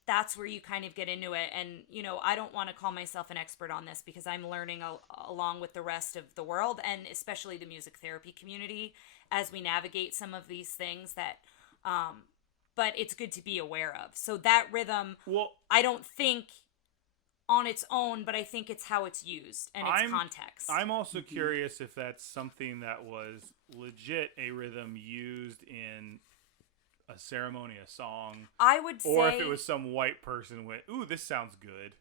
That's where you kind of get into it. And, you know, I don't want to call myself an expert on this because I'm learning along with the rest of the world, and especially the music therapy community, as we navigate some of these things that, but it's good to be aware of. So that rhythm, I don't think on its own, but I think it's how it's used and its context. I'm also curious if that's something that was legit a rhythm used in a ceremony, a song. I would say, or if it was some white person went, ooh, this sounds good.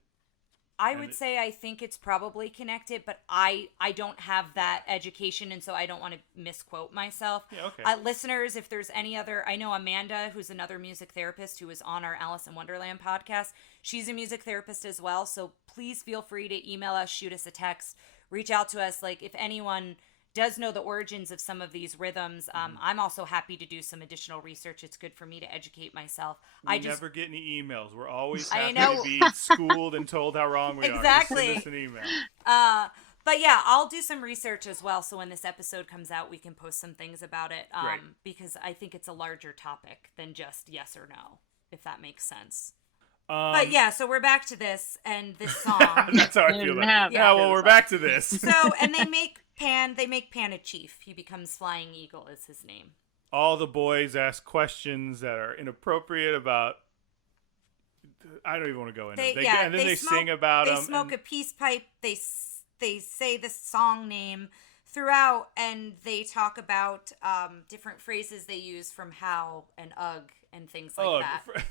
I would say I think it's probably connected, but I don't have that education, and so I don't want to misquote myself. Yeah, okay. Listeners, if there's any other, I know Amanda, who's another music therapist who was on our Alice in Wonderland podcast. She's a music therapist as well, so please feel free to email us, shoot us a text, reach out to us. Like, if anyone does know the origins of some of these rhythms, I'm also happy to do some additional research. It's good for me to educate myself. We never get any emails. We're always I happy know. to be schooled and told how wrong we Exactly. are. Just send us an email. But yeah, I'll do some research as well, so when this episode comes out, we can post some things about it, Right. because I think it's a larger topic than just yes or no, if that makes sense. But yeah, so we're back to this and this song. That's how I feel about it. Yeah, well, we're back to this. So, and they make Pan a chief. He becomes Flying Eagle is his name. All the boys ask questions that are inappropriate about... I don't even want to go into it. And then they sing about them. They smoke a peace pipe. They say the song name throughout, and they talk about different phrases they use from how and ugh and things like that.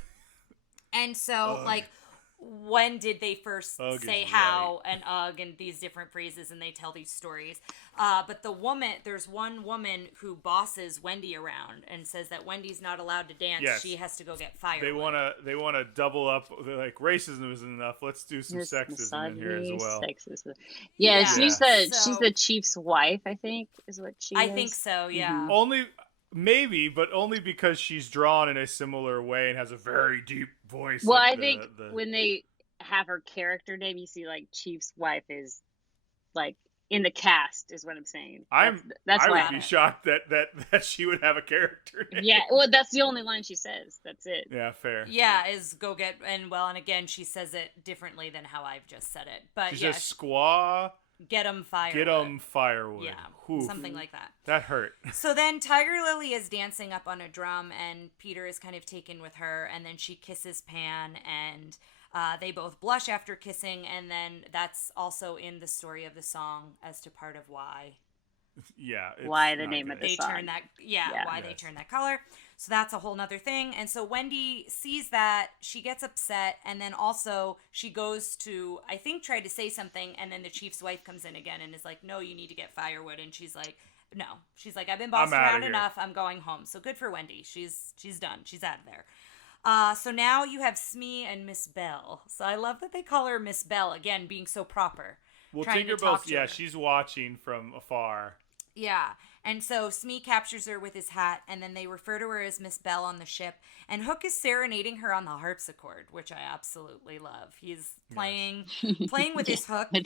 And so, like, when did they first say how and ugh and these different phrases, and they tell these stories. But there's one woman who bosses Wendy around and says that Wendy's not allowed to dance. Yes. She has to go get firewood. They want to double up. They're like, racism isn't enough. Let's do some sexism in here as well. Sexism. Yeah, she's the chief's wife, I think, is what she is. I think so, yeah. Maybe, but only because she's drawn in a similar way and has a very deep voice. Well, I think when they have her character name, you see, like, Chief's wife is, like, in the cast, is what I'm saying. I would be shocked that she would have a character name. Yeah, well, that's the only line she says. That's it. Yeah, fair. Yeah, is go get, and again, she says it differently than how I've just said it. But she says squaw. Get 'em firewood. Get 'em firewood. Yeah, Oof. something like that. That hurt. So then Tiger Lily is dancing up on a drum, and Peter is kind of taken with her, and then she kisses Pan, and they both blush after kissing, and then that's also in the story of the song as to part of why. Yeah. Why the name of the song. Turn that, they turn that color. So that's a whole nother thing. And so Wendy sees that, she gets upset, and then also she goes to, I think, try to say something, and then the chief's wife comes in again and is like, no, you need to get firewood. And she's like, no. She's like, I've been bossed around enough. I'm going home. So good for Wendy. She's done. She's out of there. So now you have Smee and Miss Bell. So I love that they call her Miss Bell, again, being so proper. Well, Tinkerbell's, she's watching from afar. Yeah, and so Smee captures her with his hat, and then they refer to her as Miss Bell on the ship, and Hook is serenading her on the harpsichord, which I absolutely love. He's playing with his hook, and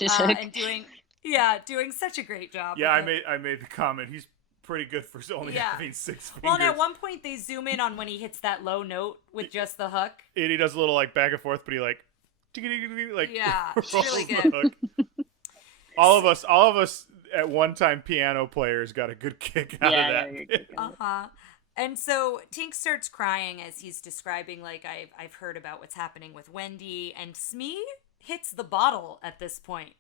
doing such a great job. Yeah, I made the comment. He's pretty good for only having 6 fingers. Well, and at one point they zoom in on when he hits that low note with just the hook. And he does a little like back and forth, but he like it's really good. All of us at one time piano players got a good kick out of that. And so Tink starts crying as he's describing, like, I've heard about what's happening with Wendy, and Smee hits the bottle at this point.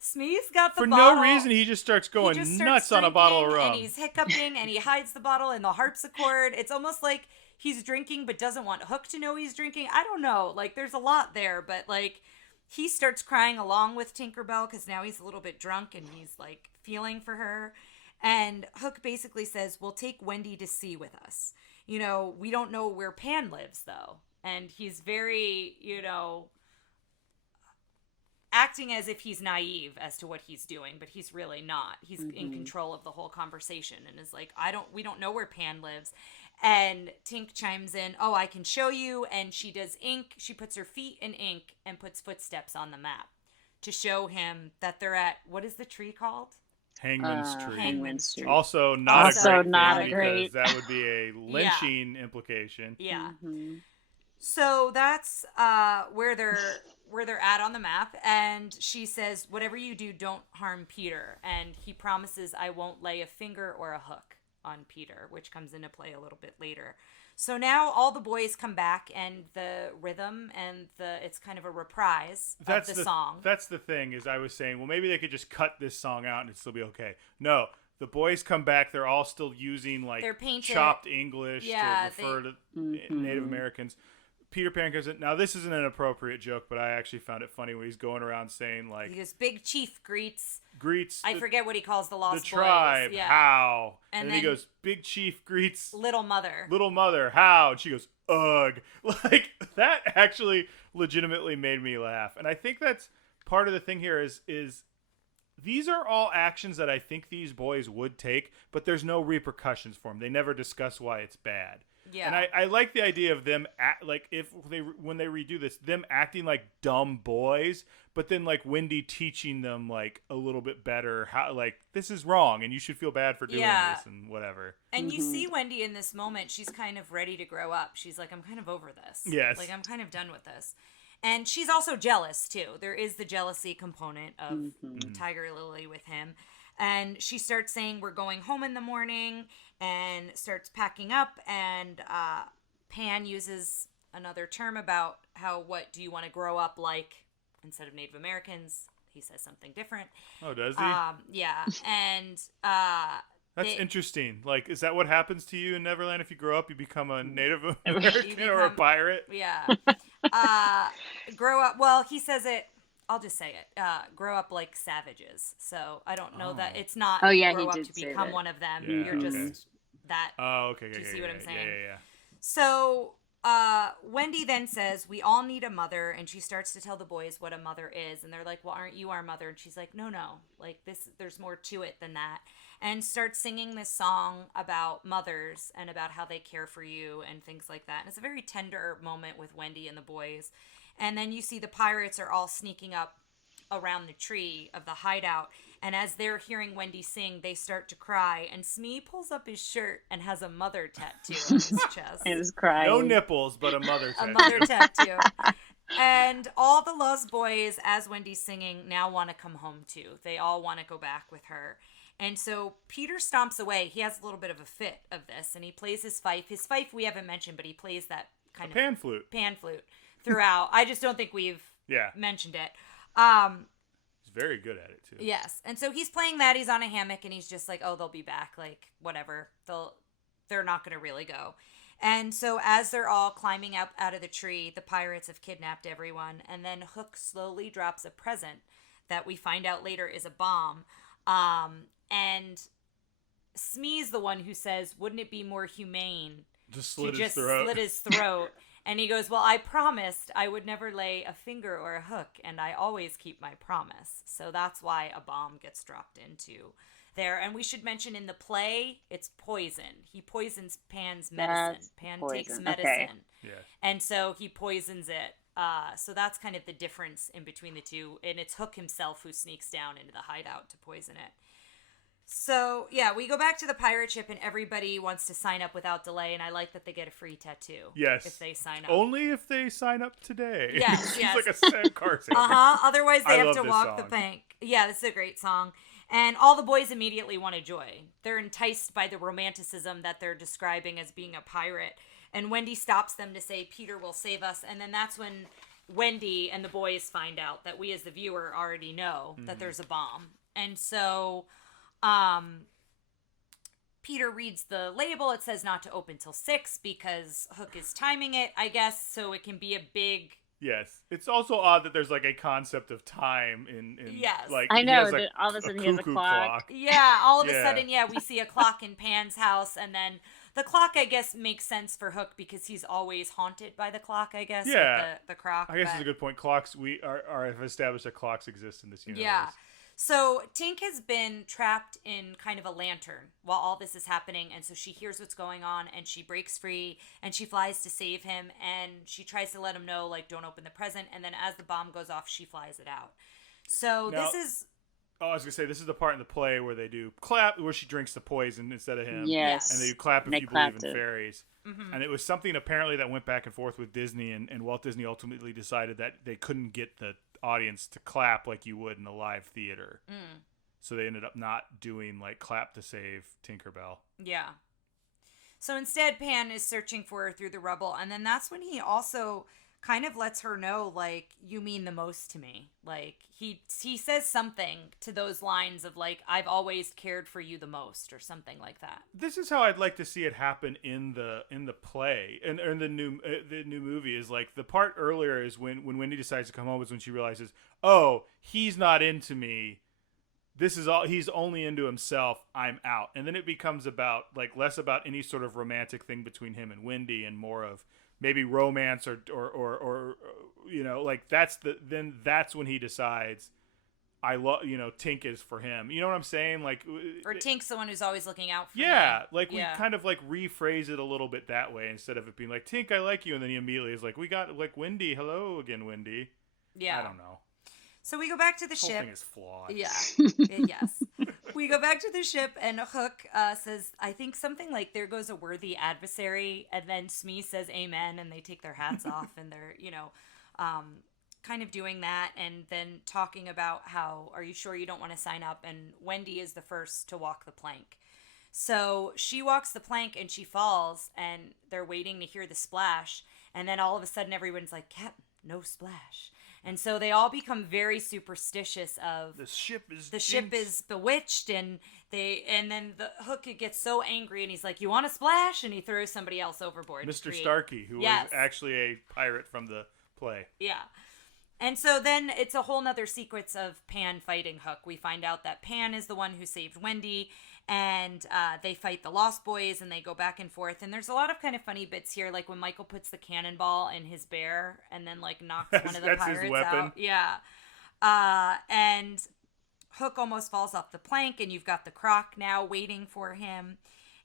Smee's got the bottle. For no reason, he just starts going nuts on a bottle of rum. And he's hiccuping, and he hides the bottle in the harpsichord. It's almost like he's drinking but doesn't want Hook to know he's drinking. I don't know. Like, there's a lot there, but, like, he starts crying along with Tinkerbell because now he's a little bit drunk and he's, like, feeling for her. And Hook basically says, we'll take Wendy to sea with us. You know, we don't know where Pan lives, though. And he's very, acting as if he's naive as to what he's doing, but he's really not. He's in control of the whole conversation and is like, we don't know where Pan lives. And Tink chimes in, oh, I can show you. And she does ink. She puts her feet in ink and puts footsteps on the map to show him that they're at, what is the tree called? Hangman's Tree. Hangman's Tree. Also not Also a great not thing a great- because that would be a lynching implication. Yeah. Mm-hmm. So that's where they're at on the map, and she says, "Whatever you do, don't harm Peter." And he promises, "I won't lay a finger or a hook on Peter," which comes into play a little bit later. So now all the boys come back, and the rhythm and it's kind of a reprise of the song. That's the thing, is I was saying, well, maybe they could just cut this song out and it'd still be okay. No, the boys come back. They're all still using like They're painted, chopped English to refer to Mm-hmm. Native Americans. Peter Pan goes in. Now, this isn't an appropriate joke, but I actually found it funny when he's going around saying, like, He goes, "Big Chief greets." I forget what he calls the lost the tribe. boys. Yeah. How? And And then he then- goes, "Big Chief greets Little Mother. Little Mother. How?" And she goes, "Ugh." Like, that actually legitimately made me laugh. And I think that's part of the thing here is these are all actions that I think these boys would take, but there's no repercussions for them. They never discuss why it's bad. Yeah. And I like the idea of them when they redo this, them acting like dumb boys, but then like Wendy teaching them like a little bit better how, like, this is wrong and you should feel bad for doing this and whatever. And you see Wendy in this moment, she's kind of ready to grow up. She's like, "I'm kind of over this. Yes. Like, I'm kind of done with this." And she's also jealous too. There is the jealousy component of Tiger Lily with him. And she starts saying, "We're going home in the morning," and starts packing up. And Pan uses another term about what do you want to grow up like instead of Native Americans. He says something different. Oh, does he? Yeah. And That's interesting. Like, is that what happens to you in Neverland? If you grow up, you become a Native American or a pirate? Yeah. Grow up. Well, he says it. I'll just say it. Grow up like savages. So I don't know that it's not. Oh, yeah, grow he up did to say become that. one of them. Yeah, You're just that. Oh, okay. Do you see what I'm saying? Yeah. So Wendy then says, "We all need a mother," and she starts to tell the boys what a mother is, and they're like, "Well, aren't you our mother?" And she's like, No, like this. There's more to it than that. And starts singing this song about mothers and about how they care for you and things like that. And it's a very tender moment with Wendy and the boys. And then you see the pirates are all sneaking up around the tree of the hideout. And as they're hearing Wendy sing, they start to cry. And Smee pulls up his shirt and has a mother tattoo on his chest. He was crying. No nipples, but a mother tattoo. A mother tattoo. And all the Lost Boys, as Wendy's singing, now want to come home too. They all want to go back with her. And so Peter stomps away. He has a little bit of a fit of this, and he plays his fife. His fife we haven't mentioned, but he plays that kind of pan flute throughout. I just don't think we've mentioned it. He's very good at it too. Yes. And so he's playing that. He's on a hammock, and he's just like, "Oh, they'll be back. Like, whatever. They're not going to really go." And so as they're all climbing up out of the tree, the pirates have kidnapped everyone. And then Hook slowly drops a present that we find out later is a bomb. And Smee's the one who says, "Wouldn't it be more humane to slit his throat?" And he goes, "Well, I promised I would never lay a finger or a hook, and I always keep my promise." So that's why a bomb gets dropped into there. And we should mention in the play, it's poison. He poisons Pan's medicine. That's Pan poison. takes medicine. Okay. Yeah. And so he poisons it. So that's kind of the difference in between the two. And it's Hook himself who sneaks down into the hideout to poison it. So, yeah, we go back to the pirate ship, and everybody wants to sign up without delay, and I like that they get a free tattoo. Yes. If they sign up. Only if they sign up today. Yes, yes. It's like a sad car sale. Otherwise, they I have love to this walk the song. plank. Yeah, this is a great song. And all the boys immediately want to join. They're enticed by the romanticism that they're describing as being a pirate. And Wendy stops them to say, "Peter will save us." And then that's when Wendy and the boys find out that we as the viewer already know that there's a bomb. And so Peter reads the label. It says not to open till 6 because Hook is timing it, I guess, so it can be a big... Yes. It's also odd that there's like a concept of time in Yes. like I he know has, like, that all of a sudden he has a cuckoo clock. Yeah, all of a Yeah. sudden, we see a clock in Pan's house, and then the clock, I guess, makes sense for Hook because he's always haunted by the clock, I guess. Yeah. With the croc. I guess but- it's a good point. Clocks, we have established that clocks exist in this universe. Yeah. So Tink has been trapped in kind of a lantern while all this is happening, and so she hears what's going on, and she breaks free, and she flies to save him, and she tries to let him know, like, don't open the present, and then as the bomb goes off, she flies it out. So Now- this is... Oh, I was gonna say this is the part in the play where they do clap, where she drinks the poison instead of him. Yes. And they do clap if They you believe clapped in it. fairies. Mm-hmm. And it was something apparently that went back and forth with Disney, and Walt Disney ultimately decided that they couldn't get the audience to clap like you would in a live theater. So they ended up not doing like clap to save Tinkerbell. Yeah. So instead, Pan is searching for her through the rubble, and then that's when he also kind of lets her know, like, you mean the most to me. Like, he says something to those lines of, like, I've always cared for you the most, or something like that. This is how I'd like to see it happen in the play and in the new movie. Is like the part earlier is when Wendy decides to come home is when she realizes, oh, he's not into me. This is all, he's only into himself. I'm out. And then it becomes about like less about any sort of romantic thing between him and Wendy and more of maybe romance or you know, like that's when he decides I love, you know, Tink is for him. You know what I'm saying? Like, Or Tink's the one who's always looking out for yeah, me. like we kind of like rephrase it a little bit that way instead of it being like Tink, I like you, and then he immediately is like, we got like Wendy, hello again, Wendy. Yeah. I don't know. So we go back to the This whole ship. thing is flawed. Yeah. Yes. We go back to the ship, and Hook says, I think something like, there goes a worthy adversary, and then Smee says amen, and they take their hats off, and they're, you know, kind of doing that, and then talking about how, are you sure you don't want to sign up? And Wendy is the first to walk the plank. So she walks the plank, and she falls, and they're waiting to hear the splash, and then all of a sudden everyone's like, Captain, no splash. And so they all become very superstitious of The ship ship is bewitched, and then the Hook gets so angry, and he's like, you want to splash? And he throws somebody else overboard. Mr. Starkey, who was actually a pirate from the play. Yeah. And so then it's a whole nother sequence of Pan fighting Hook. We find out that Pan is the one who saved Wendy, and they fight the Lost Boys, and they go back and forth. And there's a lot of kind of funny bits here, like when Michael puts the cannonball in his bear and then like knocks one of the That's his pirates weapon. out. Yeah. And Hook almost falls off the plank, and you've got the Croc now waiting for him.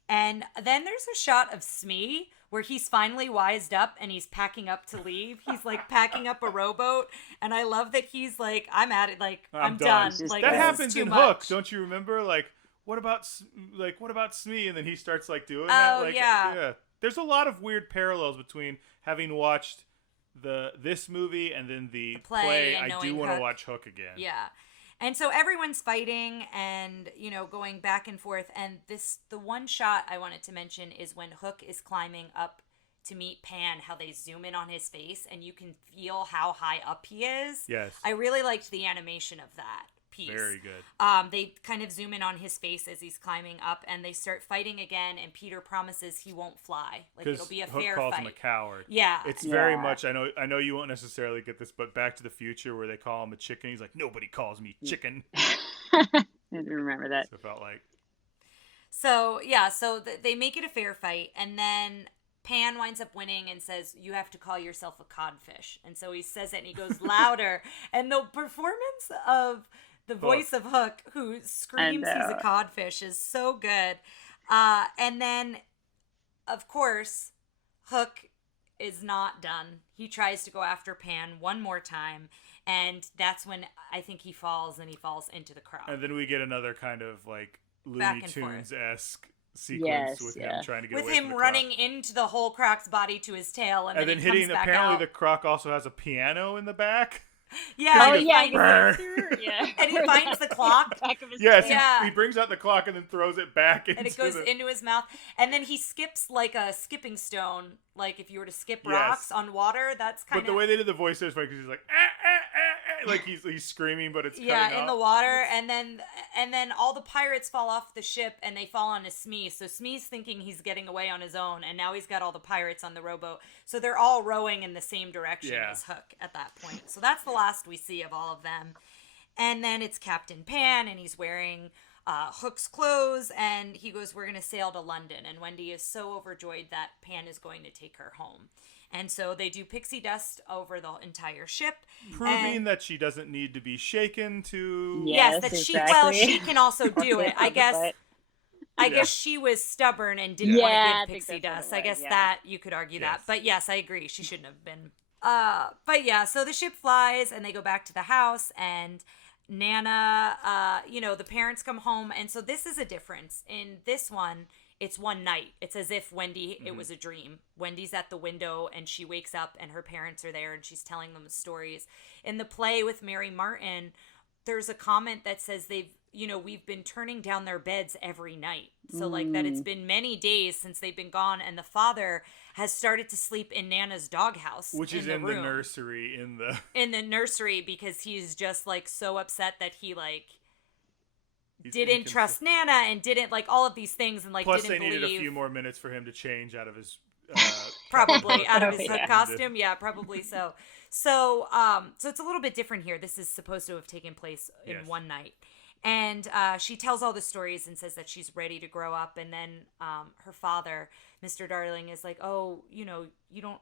And then there's a shot of Smee where he's finally wised up and he's packing up to leave. He's like packing up a rowboat, and I love that he's like, I'm at it, like I'm done. Like, that this happens is too in much. Hook, don't you remember? Like, what about Smee? And then he starts like doing that. Like, yeah. There's a lot of weird parallels between having watched this movie and then the play. and I do knowing want to Hook. watch Hook again. Yeah. And so everyone's fighting and, you know, going back and forth. And the one shot I wanted to mention is when Hook is climbing up to meet Pan, how they zoom in on his face and you can feel how high up he is. Yes. I really liked the animation of that piece. Very good. They kind of zoom in on his face as he's climbing up, and they start fighting again, and Peter promises he won't fly. Like, it'll be a Hook fair calls fight. him a coward. Yeah. It's very much, I know you won't necessarily get this, but Back to the Future where they call him a chicken, he's like, nobody calls me chicken. I didn't remember that. So it felt like. So, yeah, so they make it a fair fight, and then Pan winds up winning and says, you have to call yourself a codfish. And so he says it, and he goes louder. And the performance of the voice of Hook, who screams he's a codfish, is so good. And then, of course, Hook is not done. He tries to go after Pan one more time, and that's when I think he falls, and he falls into the crowd. And then we get another kind of like Back Looney and Tunes-esque sequence with him trying to get with away from him the running croc. into the whole Croc's body to his tail, and then he hitting. comes back Apparently, out. the croc also has a piano in the back. Yeah. Oh, yeah. Yeah. And he finds the clock. Back of his Yes, Yeah. he brings out the clock and then throws it back into And it goes into his mouth. And then he skips like a skipping stone. Like if you were to skip rocks on water, that's kind of... But the way they did the voice is funny because he's like, like he's screaming, but it's cutting in off. the water. And then all the pirates fall off the ship and they fall onto Smee. So Smee's thinking he's getting away on his own. And now he's got all the pirates on the rowboat. So they're all rowing in the same direction as Hook at that point. So that's the last we see of all of them. And then it's Captain Pan, and he's wearing Hook's clothes, and he goes, we're going to sail to London. And Wendy is so overjoyed that Pan is going to take her home. And so they do pixie dust over the entire ship. Proving that she doesn't need to be shaken to... Yes, that she can also do it. I guess she was stubborn and didn't want to give pixie dust. I guess that you could argue that. But yes, I agree. She shouldn't have been. But yeah, so the ship flies and they go back to the house, and Nana, the parents come home. And so this is a difference. In this one, it's one night. It's as if Wendy, it was a dream. Wendy's at the window and she wakes up and her parents are there and she's telling them stories. In the play with Mary Martin, there's a comment that says we've been turning down their beds every night. So like that it's been many days since they've been gone, and the father has started to sleep in Nana's doghouse, which is in the room. nursery in the nursery, because he's just like so upset that he didn't trust Nana and didn't like all of these things, and like plus didn't they needed believe... a few more minutes for him to change out of his probably out of his Yeah. costume. Yeah, probably so. So it's a little bit different here. This is supposed to have taken place in one night. And she tells all the stories and says that she's ready to grow up. And then her father, Mr. Darling, is like, oh,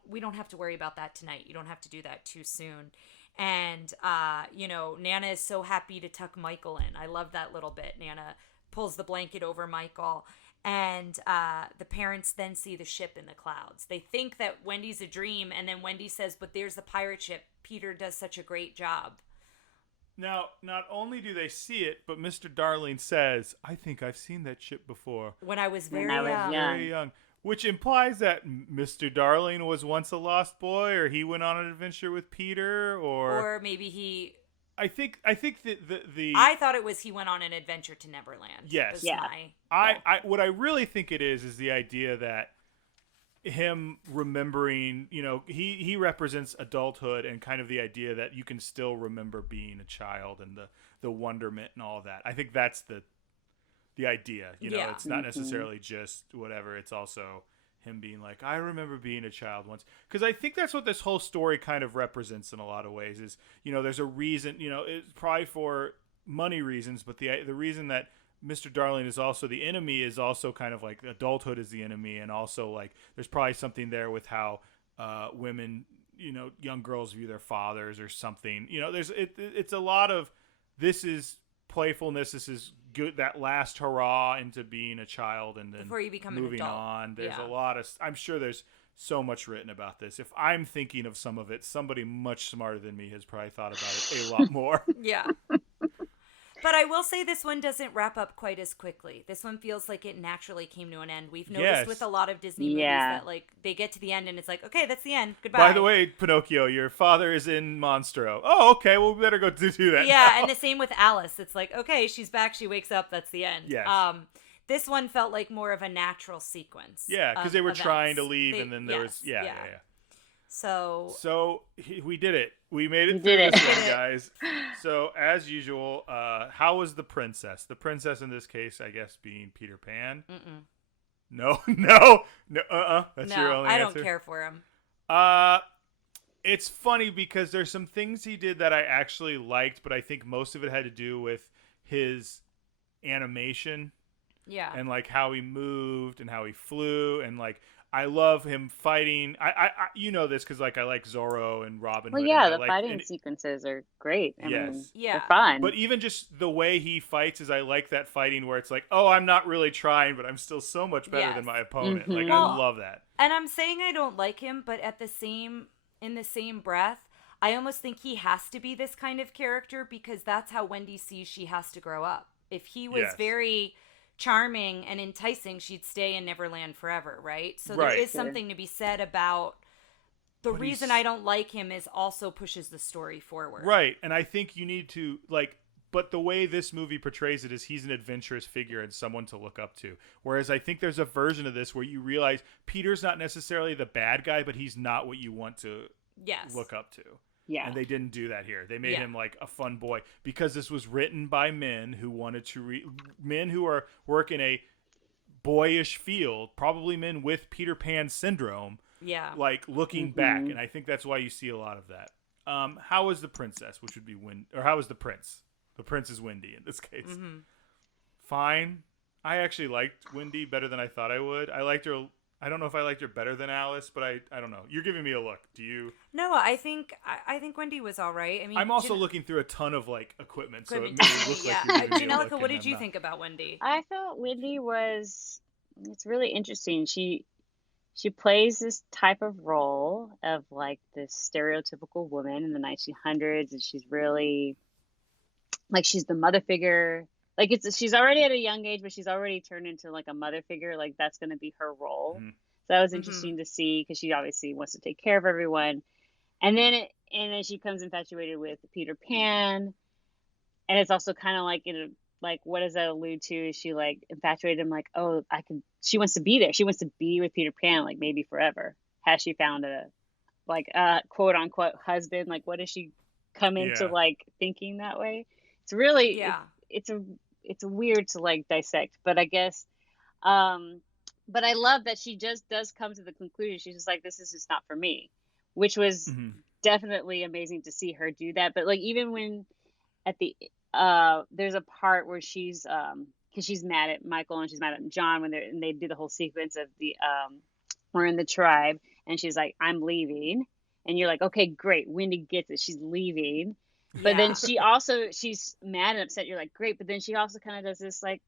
we don't have to worry about that tonight. You don't have to do that too soon. And, Nana is so happy to tuck Michael in. I love that little bit. Nana pulls the blanket over Michael. And the parents then see the ship in the clouds. They think that Wendy's a dream. And then Wendy says, but there's the pirate ship. Peter does such a great job. Now, not only do they see it, but Mr. Darling says, I think I've seen that ship before. When I was very very young. Which implies that Mr. Darling was once a lost boy, or he went on an adventure with Peter, or maybe he... I think that the I thought it was he went on an adventure to Neverland. Yes. Yeah. What I really think it is the idea that him remembering, he represents adulthood and kind of the idea that you can still remember being a child and the wonderment and all of that. I think that's the idea. It's not necessarily just whatever. It's also him being like, I remember being a child once. Because I think that's what this whole story kind of represents in a lot of ways is, there's a reason, it's probably for money reasons, but the reason that Mr. Darling is also the enemy is also kind of like adulthood is the enemy, and also like there's probably something there with how women, young girls view their fathers or something. It's a lot of this is playfulness. This is good. That last hurrah into being a child and then before you become moving an adult. on. There's a lot of. I'm sure there's so much written about this. If I'm thinking of some of it, somebody much smarter than me has probably thought about it a lot more. Yeah. But I will say this one doesn't wrap up quite as quickly. This one feels like it naturally came to an end. We've noticed with a lot of Disney movies that like they get to the end and it's like, okay, that's the end. Goodbye. By the way, Pinocchio, your father is in Monstro. Oh, okay. Well, we better go do that. Yeah, now. and the same with Alice. It's like, okay, she's back. She wakes up. That's the end. Yes. This one felt like more of a natural sequence. Yeah, because they were events. trying to leave, and then there was yeah. So we did it. We made it We through did this it. one, guys. So as usual, how was the princess? The princess in this case, I guess, being Peter Pan. No. That's your only I answer. don't care for him. It's funny because there's some things he did that I actually liked, but I think most of it had to do with his animation. Yeah. And like how he moved and how he flew and like I love him fighting. I this because like I like Zorro and Robin Hood. Well, yeah, and the fighting sequences are great. I mean, Yeah. they're fun. But even just the way he fights is I like that fighting where it's like, oh, I'm not really trying, but I'm still so much better than my opponent. Like I love that. And I'm saying I don't like him, but in the same breath, I almost think he has to be this kind of character because that's how Wendy sees she has to grow up. If he was very charming and enticing, she'd stay in Neverland forever, right? So there is something to be said about the reason I don't like him is also pushes the story forward. Right. And I think you need to like, but the way this movie portrays it is he's an adventurous figure and someone to look up to. Whereas I think there's a version of this where you realize Peter's not necessarily the bad guy, but he's not what you want to look up to. Yeah. And they didn't do that here. They made him like a fun boy because this was written by men who wanted to men who are work in a boyish field, probably men with Peter Pan syndrome. Yeah. Like looking back, and I think that's why you see a lot of that. How was the princess, which would be or how was the prince? The prince is Wendy in this case. Fine. I actually liked Wendy better than I thought I would. I liked her. I don't know if I liked her better than Alice, but I don't know. You're giving me a look. Do you? No, I think Wendy was all right. I mean, I'm also looking through a ton of like equipment, so it made it look like you're giving me a look. Janellica, what did you think about Wendy? I felt Wendy it's really interesting. She plays this type of role of like this stereotypical woman in the 1900s, and she's really like she's the mother figure. Like she's already at a young age, but she's already turned into like a mother figure. Like that's going to be her role. Mhm. So that was Mhm. interesting to see because she obviously wants to take care of everyone. And then she comes infatuated with Peter Pan, and it's also kind of like like what does that allude to? Is she like infatuated him? Like, oh, she wants to be there. She wants to be with Peter Pan, like maybe forever. Has she found a like quote unquote husband? Like, what does she come into Yeah. like thinking that way? It's really Yeah. it's weird to like dissect, but I guess but I love that she just does come to the conclusion. She's just like, this is just not for me, which was Mhm. definitely amazing to see her do that. But like even when at the there's a part where she's because she's mad at Michael and she's mad at John when they do the whole sequence of the we're in the tribe, and she's like, I'm leaving, and you're like, okay, great, Wendy gets it, she's leaving. But then she's mad and upset. You're like, great. But then she also kind of does this like,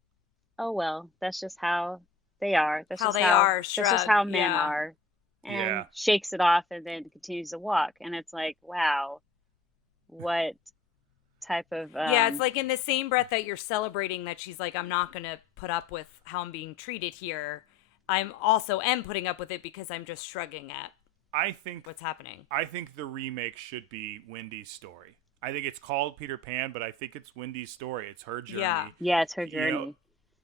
oh, well, that's just how they are. That's How just they how, are, that's just shrug, how men yeah. are. And Yeah. shakes it off and then continues to walk. And it's like, wow, what type of... yeah, it's like in the same breath that you're celebrating that she's like, I'm not going to put up with how I'm being treated here. I'm also putting up with it because I'm just shrugging at I think what's happening. I think the remake should be Wendy's story. I think it's called Peter Pan, but I think it's Wendy's story. It's her journey. Yeah. Yeah, it's her You journey. know,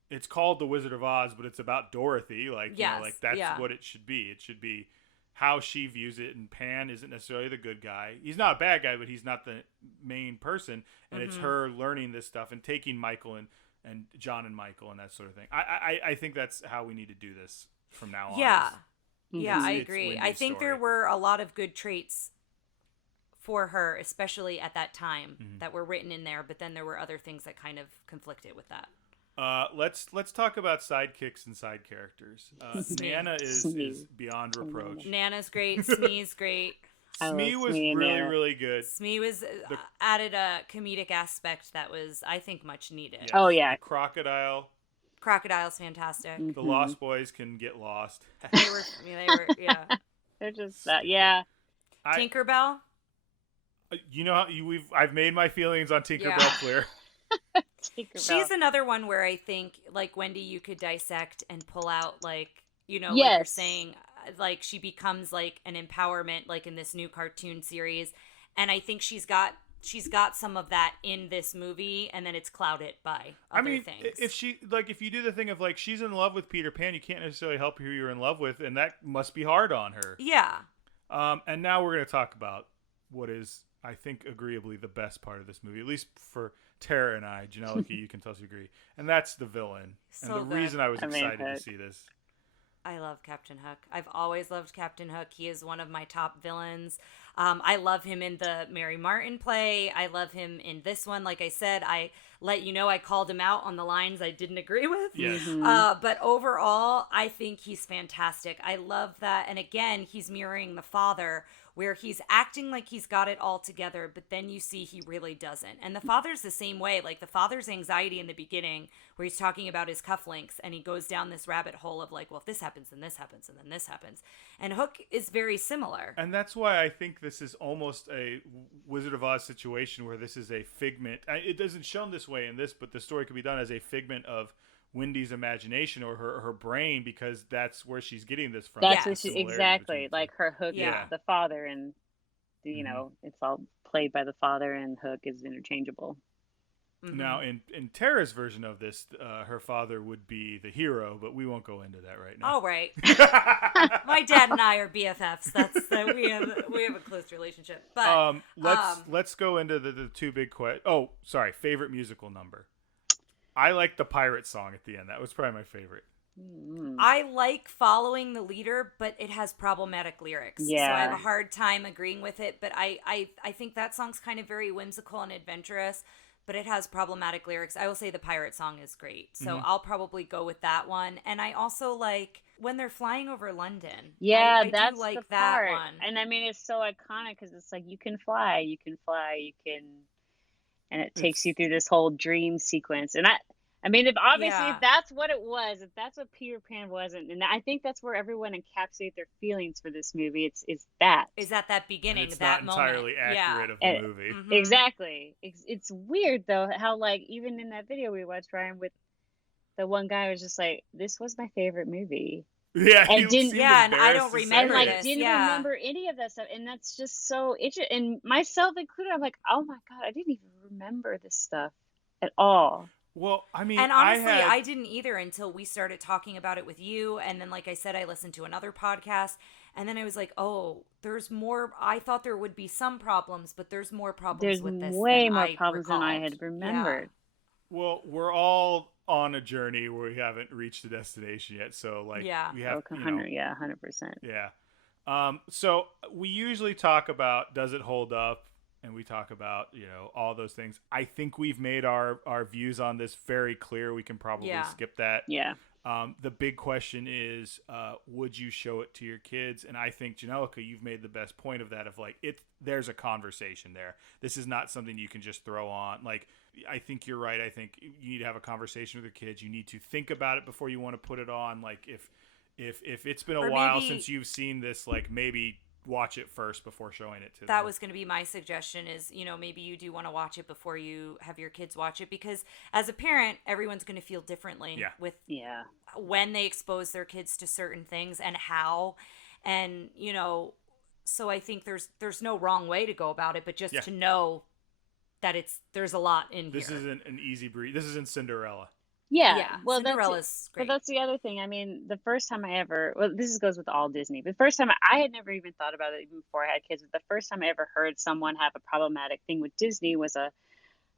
it's called The Wizard of Oz, but it's about Dorothy. Like, you know, Yes, like that's yeah. what it should be. It should be how she views it. And Pan isn't necessarily the good guy. He's not a bad guy, but he's not the main person. And it's her learning this stuff and taking Michael and John and Michael and that sort of thing. I think that's how we need to do this from now on. Yeah. Mhm. Yeah, I It's agree. Wendy's I think there story. were a lot of good traits for her, especially at that time, that were written in there, but then there were other things that kind of conflicted with that. Let's talk about sidekicks and side characters. Smee. Nana is beyond reproach. Nana's great. Smee's great. I love Smee was Smee and really, Nana. really good. Smee was added a comedic aspect that was, I think, much needed. Yes, Oh, yeah. the Crocodile. Crocodile's fantastic. The Lost Boys can get lost. They were, yeah. They're just yeah. Tinkerbell. You know how I've made my feelings on Tinkerbell Yeah. clear. Tinkerbell. She's another one where I think, like Wendy, you could dissect and pull out, like, you know, like Yes. you're saying, like she becomes like an empowerment, like in this new cartoon series, and I think she's got some of that in this movie, and then it's clouded by other things. if you do the thing of like she's in love with Peter Pan, you can't necessarily help who you're in love with, and that must be hard on her. Yeah. And now we're going to talk about what is, I think, agreeably the best part of this movie, at least for Tara and I. Janellica, you can tell us you agree. And that's the villain. So and the good. reason I was I mean, excited to Hook. see this. I love Captain Hook. I've always loved Captain Hook. He is one of my top villains. I love him in the Mary Martin play. I love him in this one. Like I said, I let you know I called him out on the lines I didn't agree with. Yes. But overall, I think he's fantastic. I love that. And again, he's mirroring the father, where he's acting like he's got it all together, but then you see he really doesn't. And the father's the same way. Like the father's anxiety in the beginning, where he's talking about his cufflinks, and he goes down this rabbit hole of like, well, if this happens, then this happens, and then this happens. And Hook is very similar. And that's why I think this is almost a Wizard of Oz situation where this is a figment. It doesn't shown this way in this, but the story could be done as a figment of Wendy's imagination or her brain, because that's where she's getting this from. That's Yeah. what she, Similarities exactly between the like her Hook Yeah. is the father, and you know it's all played by the father, and Hook is interchangeable. Mhm. Now, in Tara's version of this, her father would be the hero, but we won't go into that right now. All right. My dad and I are BFFs. We have a close relationship. But let's go into the two big questions. Oh, sorry, favorite musical number. I like the pirate song at the end. That was probably my favorite. I like following the leader, but it has problematic lyrics. So I Yeah. have a hard time agreeing with it. But I think that song's kind of very whimsical and adventurous, but it has problematic lyrics. I will say the pirate song is great. So I'll probably go with that one. And I also like when they're flying over London. Yeah, I that's do like the that part. one. And I mean, it's so iconic because it's like you can fly, and it takes you through this whole dream sequence. And I mean, if obviously Yeah. if that's what it was, if that's what Peter Pan wasn't, and I think that's where everyone encapsulates their feelings for this movie. It's that. Is at that And beginning, it's not that moment. entirely Yeah. accurate of the And movie. Mm-hmm. exactly. It's weird though how like even in that video we watched, Ryan, with the one guy was just like, "This was my favorite movie," Yeah, he and didn't seemed Yeah, and I don't embarrassed to say and remember like it. this. didn't Yeah. remember any of that stuff. And that's just so interesting. And myself included, I'm like, "Oh my God, I didn't even remember this stuff at all." Well, I mean, And honestly, I I had didn't either until we started talking about it with you. And then, like I said, I listened to another podcast. And then I was like, oh, there's more. I thought there would be some problems, but there's more problems There's with this than way more I problems than I recalled. had Yeah. remembered. well, we're all on a journey where we haven't reached the destination yet. So like Yeah. we have, Okay, you know, 100, yeah, 100%. yeah. So we usually talk about does it hold up, and we talk about all those things. I think we've made our views on this very clear. We can probably Yeah. skip that. Yeah. The big question is, would you show it to your kids? And I think Janellica, you've made the best point of that. Of like, there's a conversation there. This is not something you can just throw on. Like, I think you're right. I think you need to have a conversation with your kids. You need to think about it before you want to put it on. Like, if it's been a Or while maybe- since you've seen this, like maybe watch it first before showing it to them. That was going to be my suggestion is, maybe you do want to watch it before you have your kids watch it, because as a parent, everyone's going to feel differently Yeah. with Yeah. when they expose their kids to certain things and how. And, so I think there's no wrong way to go about it, but just Yeah. to know that there's a lot in This here. isn't an easy breed. This isn't Cinderella. Yeah. Yeah, Well, Cinderella's great. But that's the other thing. I mean, the first time this goes with all Disney, but the first time I had never even thought about it even before I had kids, but the first time I ever heard someone have a problematic thing with Disney was a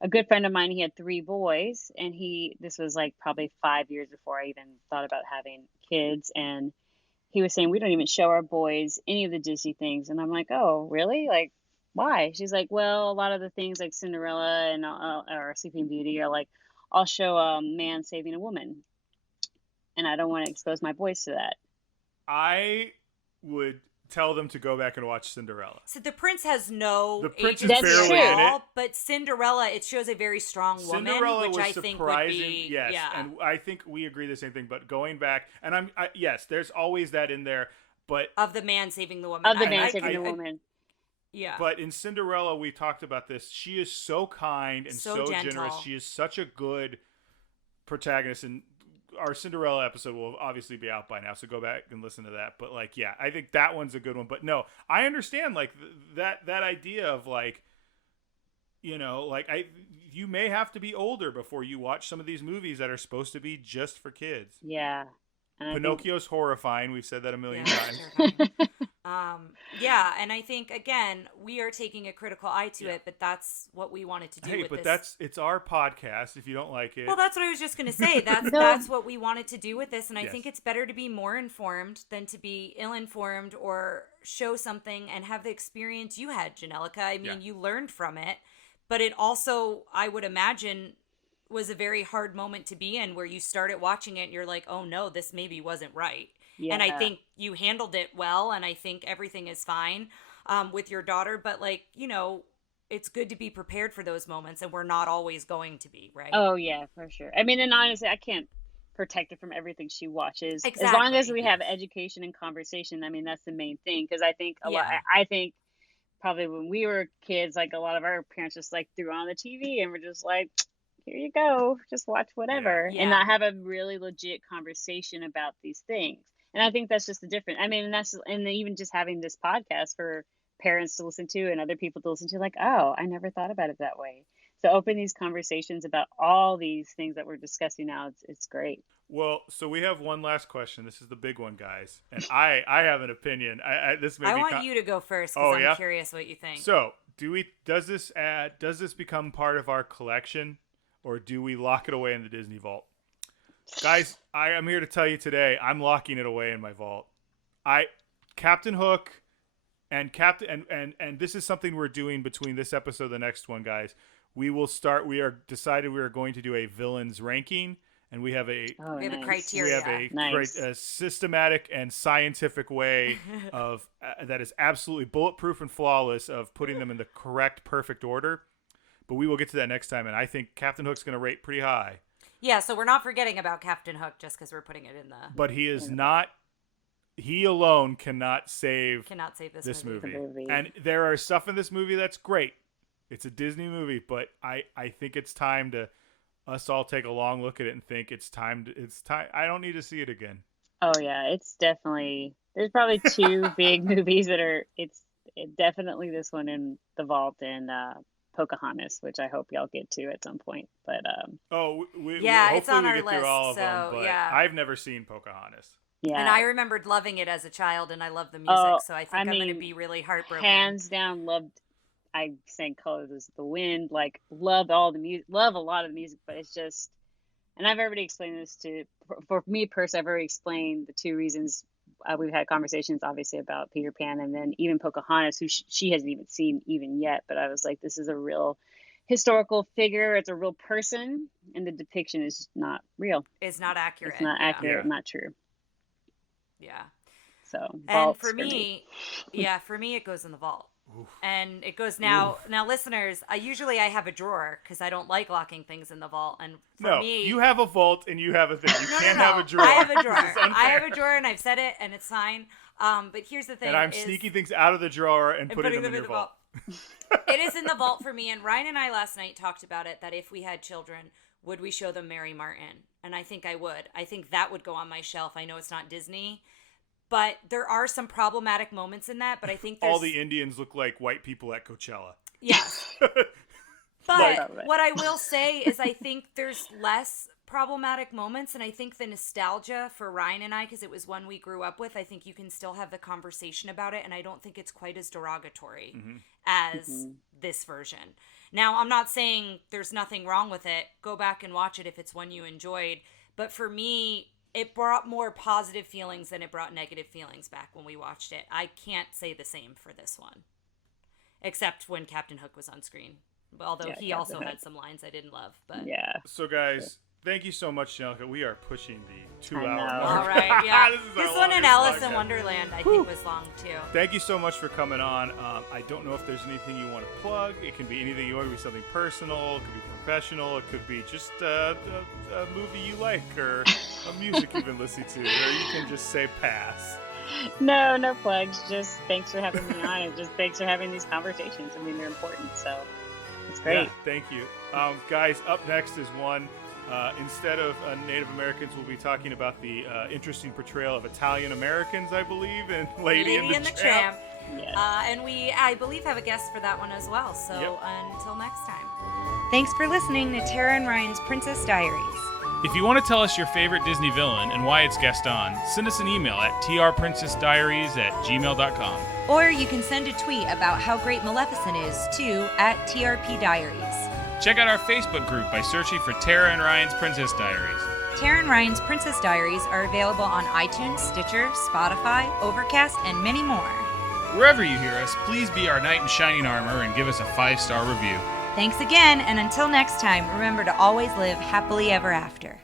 good friend of mine. He had 3 boys, and this was like probably 5 years before I even thought about having kids. And he was saying, we don't even show our boys any of the Disney things. And I'm like, oh, really? Like, why? She's like, well, a lot of the things like Cinderella and or Sleeping Beauty are like, I'll show a man saving a woman, and I don't want to expose my boys to that. I would tell them to go back and watch Cinderella. So the prince has no The prince is agency barely at in all, it. but Cinderella, it shows a very strong woman, Cinderella which was I think surprising, would be yes, yeah. and I think we agree the same thing. But going back, and yes, there's always that in there, but Of the man saving the woman. Of the I- man I- saving I- the woman. Yeah. But in Cinderella, we talked about this. She is so kind and So so gentle. generous. She is such a good protagonist, and our Cinderella episode will obviously be out by now, so go back and listen to that. But like, yeah, I think that one's a good one. But no, I understand like that idea of like, you may have to be older before you watch some of these movies that are supposed to be just for kids. Yeah. And I think- Pinocchio's horrifying. We've said that a million Yeah, times. terrifying. Yeah, and I think again we are taking a critical eye to Yeah. it, but that's what we wanted to do Hey, with but this. it's our podcast. If you don't like it, Well, that's what I was just going to say. That's No. that's what we wanted to do with this, and I Yes. think it's better to be more informed than to be ill-informed or show something and have the experience you had, Janellica. I mean, Yeah. you learned from it, but it also, I would imagine, was a very hard moment to be in where you started watching it and you're like, oh no, this maybe wasn't right. Yeah. And I think you handled it well, and I think everything is fine with your daughter, but like, it's good to be prepared for those moments, and we're not always going to be, right? Oh yeah, for sure. I mean, and honestly, I can't protect her from everything she watches. As long as Exactly. we have Yes. education and conversation, I mean, that's the main thing. Because I think Yeah. I think probably when we were kids, like a lot of our parents just like threw on the TV and we're just like, here you go, just watch whatever, Yeah. and not have a really legit conversation about these things. And I think that's just the difference. I mean, and even just having this podcast for parents to listen to and other people to listen to, like, oh, I never thought about it that way. So open these conversations about all these things that we're discussing now. It's great. Well, so we have one last question. This is the big one, guys, and I have an opinion. This may I be want you to go first because Oh, yeah? I'm curious what you think. So, does this become part of our collection, or do we lock it away in the Disney vault? Guys, I am here to tell you today, I'm locking it away in my vault. Captain Hook and and this is something we're doing between this episode and the next one, guys. We are going to do a villains ranking, and we have a Oh, We have a nice. criteria. we have a, Nice. a systematic and scientific way of that is absolutely bulletproof and flawless of putting them in the correct, perfect order. But we will get to that next time, and I think Captain Hook's going to rate pretty high. Yeah, so we're not forgetting about Captain Hook just because we're putting it in the... But he is not... He alone cannot save this movie. And there are stuff in this movie that's great. It's a Disney movie, but I think it's time to us all take a long look at it and think it's time. I don't need to see it again. Oh yeah, it's definitely. There's probably two big movies that are. Definitely this one in the vault and Pocahontas, which I hope y'all get to at some point. But it's on our list. All of so them, but yeah, I've never seen Pocahontas. Yeah, and I remembered loving it as a child, and I love the music, so I think I'm going to be really heartbroken. Hands down, loved. I sang "Colors of the Wind." Like, loved all the music. Love a lot of the music, but it's just. And I've already explained this for me personally. I've already explained the two reasons. We've had conversations, obviously, about Peter Pan, and then even Pocahontas, who she hasn't even seen even yet. But I was like, this is a real historical figure. It's a real person, and the depiction is not real. It's not accurate. It's not accurate. Not true. Yeah. So, and for me, it goes in the vault. Oof. And it goes now. Oof. Now, listeners, I have a drawer because I don't like locking things in the vault. And for me, you have a vault and you have a thing. You can't have a drawer. I have a drawer. I have a drawer, and I've said it, and it's fine. But here's the thing: and I'm sneaking things out of the drawer and putting them in your vault. It is in the vault for me. And Ryan and I last night talked about it. That if we had children, would we show them Mary Martin? And I think I would. I think that would go on my shelf. I know it's not Disney. But there are some problematic moments in that. But I think all the Indians look like white people at Coachella. Yes. But what I will say is I think there's less problematic moments. And I think the nostalgia for Ryan and I, because it was one we grew up with, I think you can still have the conversation about it. And I don't think it's quite as derogatory as this version. Now, I'm not saying there's nothing wrong with it. Go back and watch it if it's one you enjoyed. But for me, it brought more positive feelings than it brought negative feelings back when we watched it. I can't say the same for this one. Except when Captain Hook was on screen. Although he also had some lines I didn't love. But yeah. So guys, thank you so much, Janellica. We are pushing the 2 hour mark. All right, yeah. this one in Alice in Wonderland, I think, was long, too. Thank you so much for coming on. I don't know if there's anything you want to plug. It can be anything you want. It could be something personal. It could be professional. It could be just a movie you like or a music you've been listening to. Or you can just say pass. No plugs. Just thanks for having me on, and just thanks for having these conversations. I mean, they're important, so it's great. Yeah, thank you. Guys, up next is one. Instead of Native Americans, we'll be talking about the interesting portrayal of Italian Americans, I believe, in Lady and the Tramp. Yes. And we, I believe, have a guest for that one as well. So until next time. Thanks for listening to Tara and Ryan's Princess Diaries. If you want to tell us your favorite Disney villain and why it's guest on, send us an email at trprincessdiaries@gmail.com. Or you can send a tweet about how great Maleficent is to @TRPDiaries. Check out our Facebook group by searching for Tara and Ryan's Princess Diaries. Tara and Ryan's Princess Diaries are available on iTunes, Stitcher, Spotify, Overcast, and many more. Wherever you hear us, please be our knight in shining armor and give us a 5-star review. Thanks again, and until next time, remember to always live happily ever after.